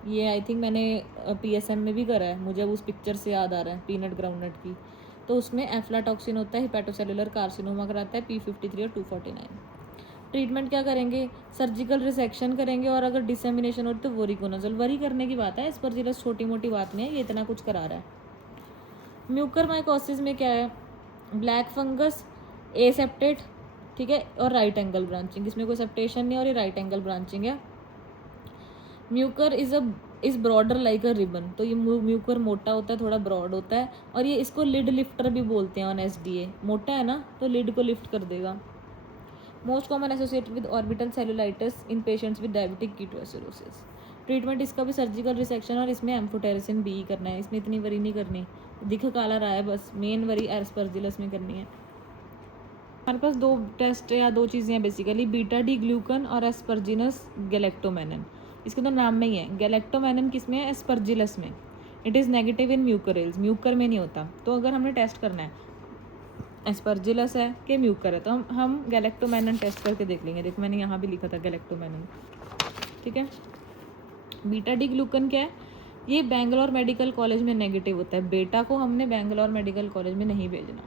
ये आई थिंक मैंने PSM में भी करा है, मुझे अब उस पिक्चर से याद आ रहा है पीनट ग्राउंडनट की। तो उसमें एफ्लाटॉक्सिन होता है, हेपेटोसेलुलर कार्सिनोमा कराता है P53 और 249। ट्रीटमेंट क्या करेंगे, सर्जिकल रिसेक्शन करेंगे, और अगर डिसेमिनेशन हो तो वोरिकोनोजल, वरी करने की बात है, एस्परजिलस छोटी मोटी बात नहीं है, ये इतना कुछ करा रहा है। म्यूकर माइकोसिस में क्या है, ब्लैक फंगस, एसेप्टेट, ठीक है, और राइट एंगल ब्रांचिंग, इसमें कोई सेप्टेशन नहीं और ये राइट एंगल ब्रांचिंग है। Mucor is broader like a ribbon, तो ये म्यूकर मोटा होता है, थोड़ा ब्रॉड होता है, और ये इसको लिड लिफ्टर भी बोलते हैं ऑन SDA, मोटा है ना तो लिड को लिफ्ट कर देगा। Most common associated with orbital cellulitis in patients with diabetic ketoacidosis. Treatment इसका भी सर्जिकल रिसेक्शन, और इसमें एम्फोटेरिसिन B करना है, इसमें इतनी वरी नहीं करनी, दिख काला रहा है बस, मेन वरी एस्परजिलस में करनी है। हमारे पास दो टेस्ट या दो चीज़ें हैं बेसिकली, बीटा डी ग्लूकन और एस्परजिनस गैलेक्टोमेनन। इसके तो नाम में ही है, गैलेक्टोमेनन किस में है, एस्परजिलस में। It is negative in mucorales, mucor में नहीं होता। तो अगर हमने टेस्ट करना है एस्परजिलस है कि म्यूकर है, तो हम गैलेक्टोमेनन टेस्ट करके देख लेंगे। देखो मैंने यहाँ भी लिखा था गैलेक्टोमेनन, ठीक है। बीटा डी ग्लूकन क्या है, ये बेंगलोर मेडिकल कॉलेज में नेगेटिव होता है, बेटा को हमने बेंगलोर मेडिकल कॉलेज में नहीं भेजना,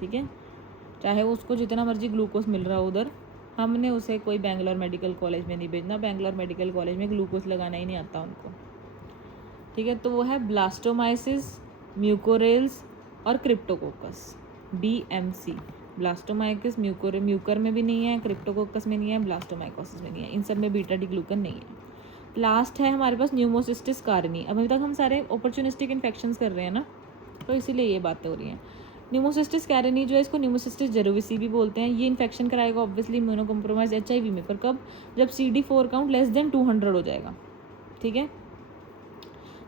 ठीक है, चाहे उसको जितना मर्जी ग्लूकोज मिल रहा हो उधर, हमने उसे कोई बेंगलोर मेडिकल कॉलेज में नहीं भेजना, बेंगलोर मेडिकल कॉलेज में ग्लूकोज लगाना ही नहीं आता उनको, ठीक है। तो वो है ब्लास्टोमाइसिस, म्यूकोरेल्स और क्रिप्टोकोकस, BMC। ब्लास्टोमाइसिस म्यूकर में भी नहीं है, क्रिप्टोकोकस में नहीं है, ब्लास्टोमाइकोसिस में नहीं है, इन सब में बीटा डी ग्लूकन नहीं है। लास्ट है हमारे पास न्यूमोसिस्टिस कारनी। अभी तक हम सारे अपॉर्चुनिस्टिक इन्फेक्शंस कर रहे हैं ना, तो इसीलिए ये बातें हो रही हैं। न्यूमोसिस्टिस कैरेनी जो है, इसको न्यूमोसिस्टिस जेरोविसी भी बोलते हैं, ये इन्फेक्शन कराएगा ऑब्वियसली इम्यूनोकम्प्रोमाइज HIV में, पर कब, जब CD4 काउंट लेस देन 200 हो जाएगा, ठीक है।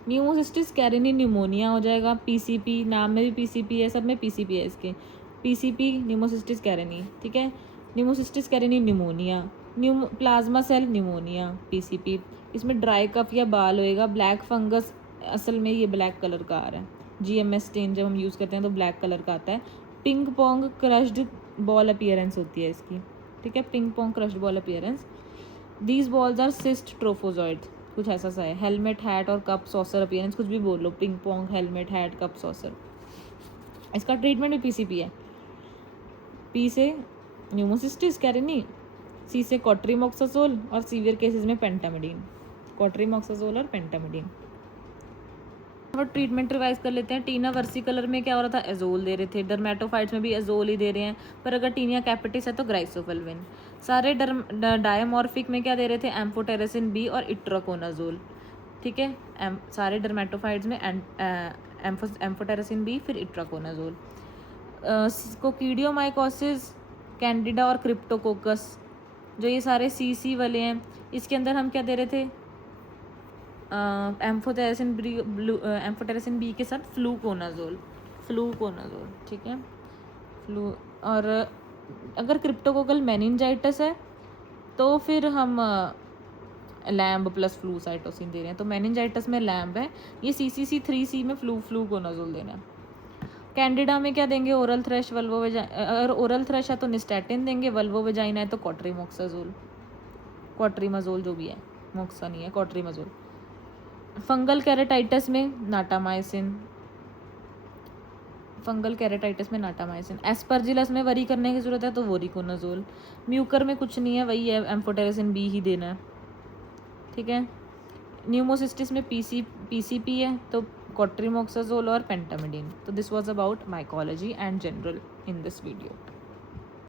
न्यूमोसिस्टिस कैरेनी न्यूमोनिया हो जाएगा, PCP, नाम में भी PCP है, सब में PCP है इसके, PCP न्यूमोसिस्टिस कैरेनी, ठीक है। Pneumocystis carinii pneumonia, plasma cell pneumonia, PCP। इसमें ड्राई कफ या बाल होएगा, ब्लैक फंगस, असल में ये ब्लैक कलर का आ रहा है, GMS स्टेन जब हम यूज़ करते हैं तो ब्लैक कलर का आता है। Ping pong crushed ball appearance होती है इसकी, ठीक है, ping pong crushed ball appearance. These balls are cyst trophozoite कुछ ऐसा सा है, हेलमेट, हैट और कप सॉसर अपीयरेंस, कुछ भी बोल लो, ping pong, helmet, hat, cup saucer. इसका ट्रीटमेंट भी पीसीपी है। पी से न्यूमोसिस्टिस कैरिनी, सी से कॉट्रीमॉक्साजोल और सीवियर केसेस में पेंटामिडीन, कॉट्रीमॉक्साजोल और पेंटामिडीन। और ट्रीटमेंट रिवाइज कर लेते हैं। टीना वर्सिकलर में क्या हो रहा था, एजोल दे रहे थे। डर्मेटोफाइट्स में भी एजोल ही दे रहे हैं, पर अगर टीनिया कैपिटिस है तो ग्राइसोफल्विन। सारे डायमॉर्फिक में क्या दे रहे थे, एम्फोटेरेसिन बी और इट्राकोनाजोल। ठीक है, सारे डर्मेटोफाइट्स में एम्फोटेरेसिन बी फिर इट्राकोनाजोल। कोकीडियोमाइकोसिस, कैंडिडा और क्रिप्टोकोकस, जो ये सारे सीसी वाले हैं, इसके अंदर हम क्या दे रहे थे, एम्फोटेरेसिन बी के साथ फ्लूकोनाजोल। ठीक है, फ्लू। और अगर क्रिप्टोकोकल मेनिंजाइटिस है तो फिर हम लैम्ब प्लस फ्लूसाइटोसिन दे रहे हैं। तो मेनिंजाइटिस में लैम्ब है, ये CCC3C में फ्लूकोनाजोल देना है। कैंडिडा में क्या देंगे, ओरल थ्रेश, वल्वो अगर ओरल थ्रेश है तो निस्टैटिन देंगे, वल्वो वेजाइना है तो क्वाट्रीमाजोल जो भी है, मोक्सा नहीं है, क्वाट्रीमाजोल। फंगल कैरेटाइटिस में नाटामाइसिन, एस्परजिलस में वरी करने की जरूरत है तो वोरिकोनाजोल। म्यूकर में कुछ नहीं है, वही है, एम्फोटेरेसिन बी ही देना है। ठीक है, न्यूमोसिस्टिस में पीसीपी है तो कॉट्रीमॉक्साजोल और पेंटामिडीन। तो this was about mycology and general in this video.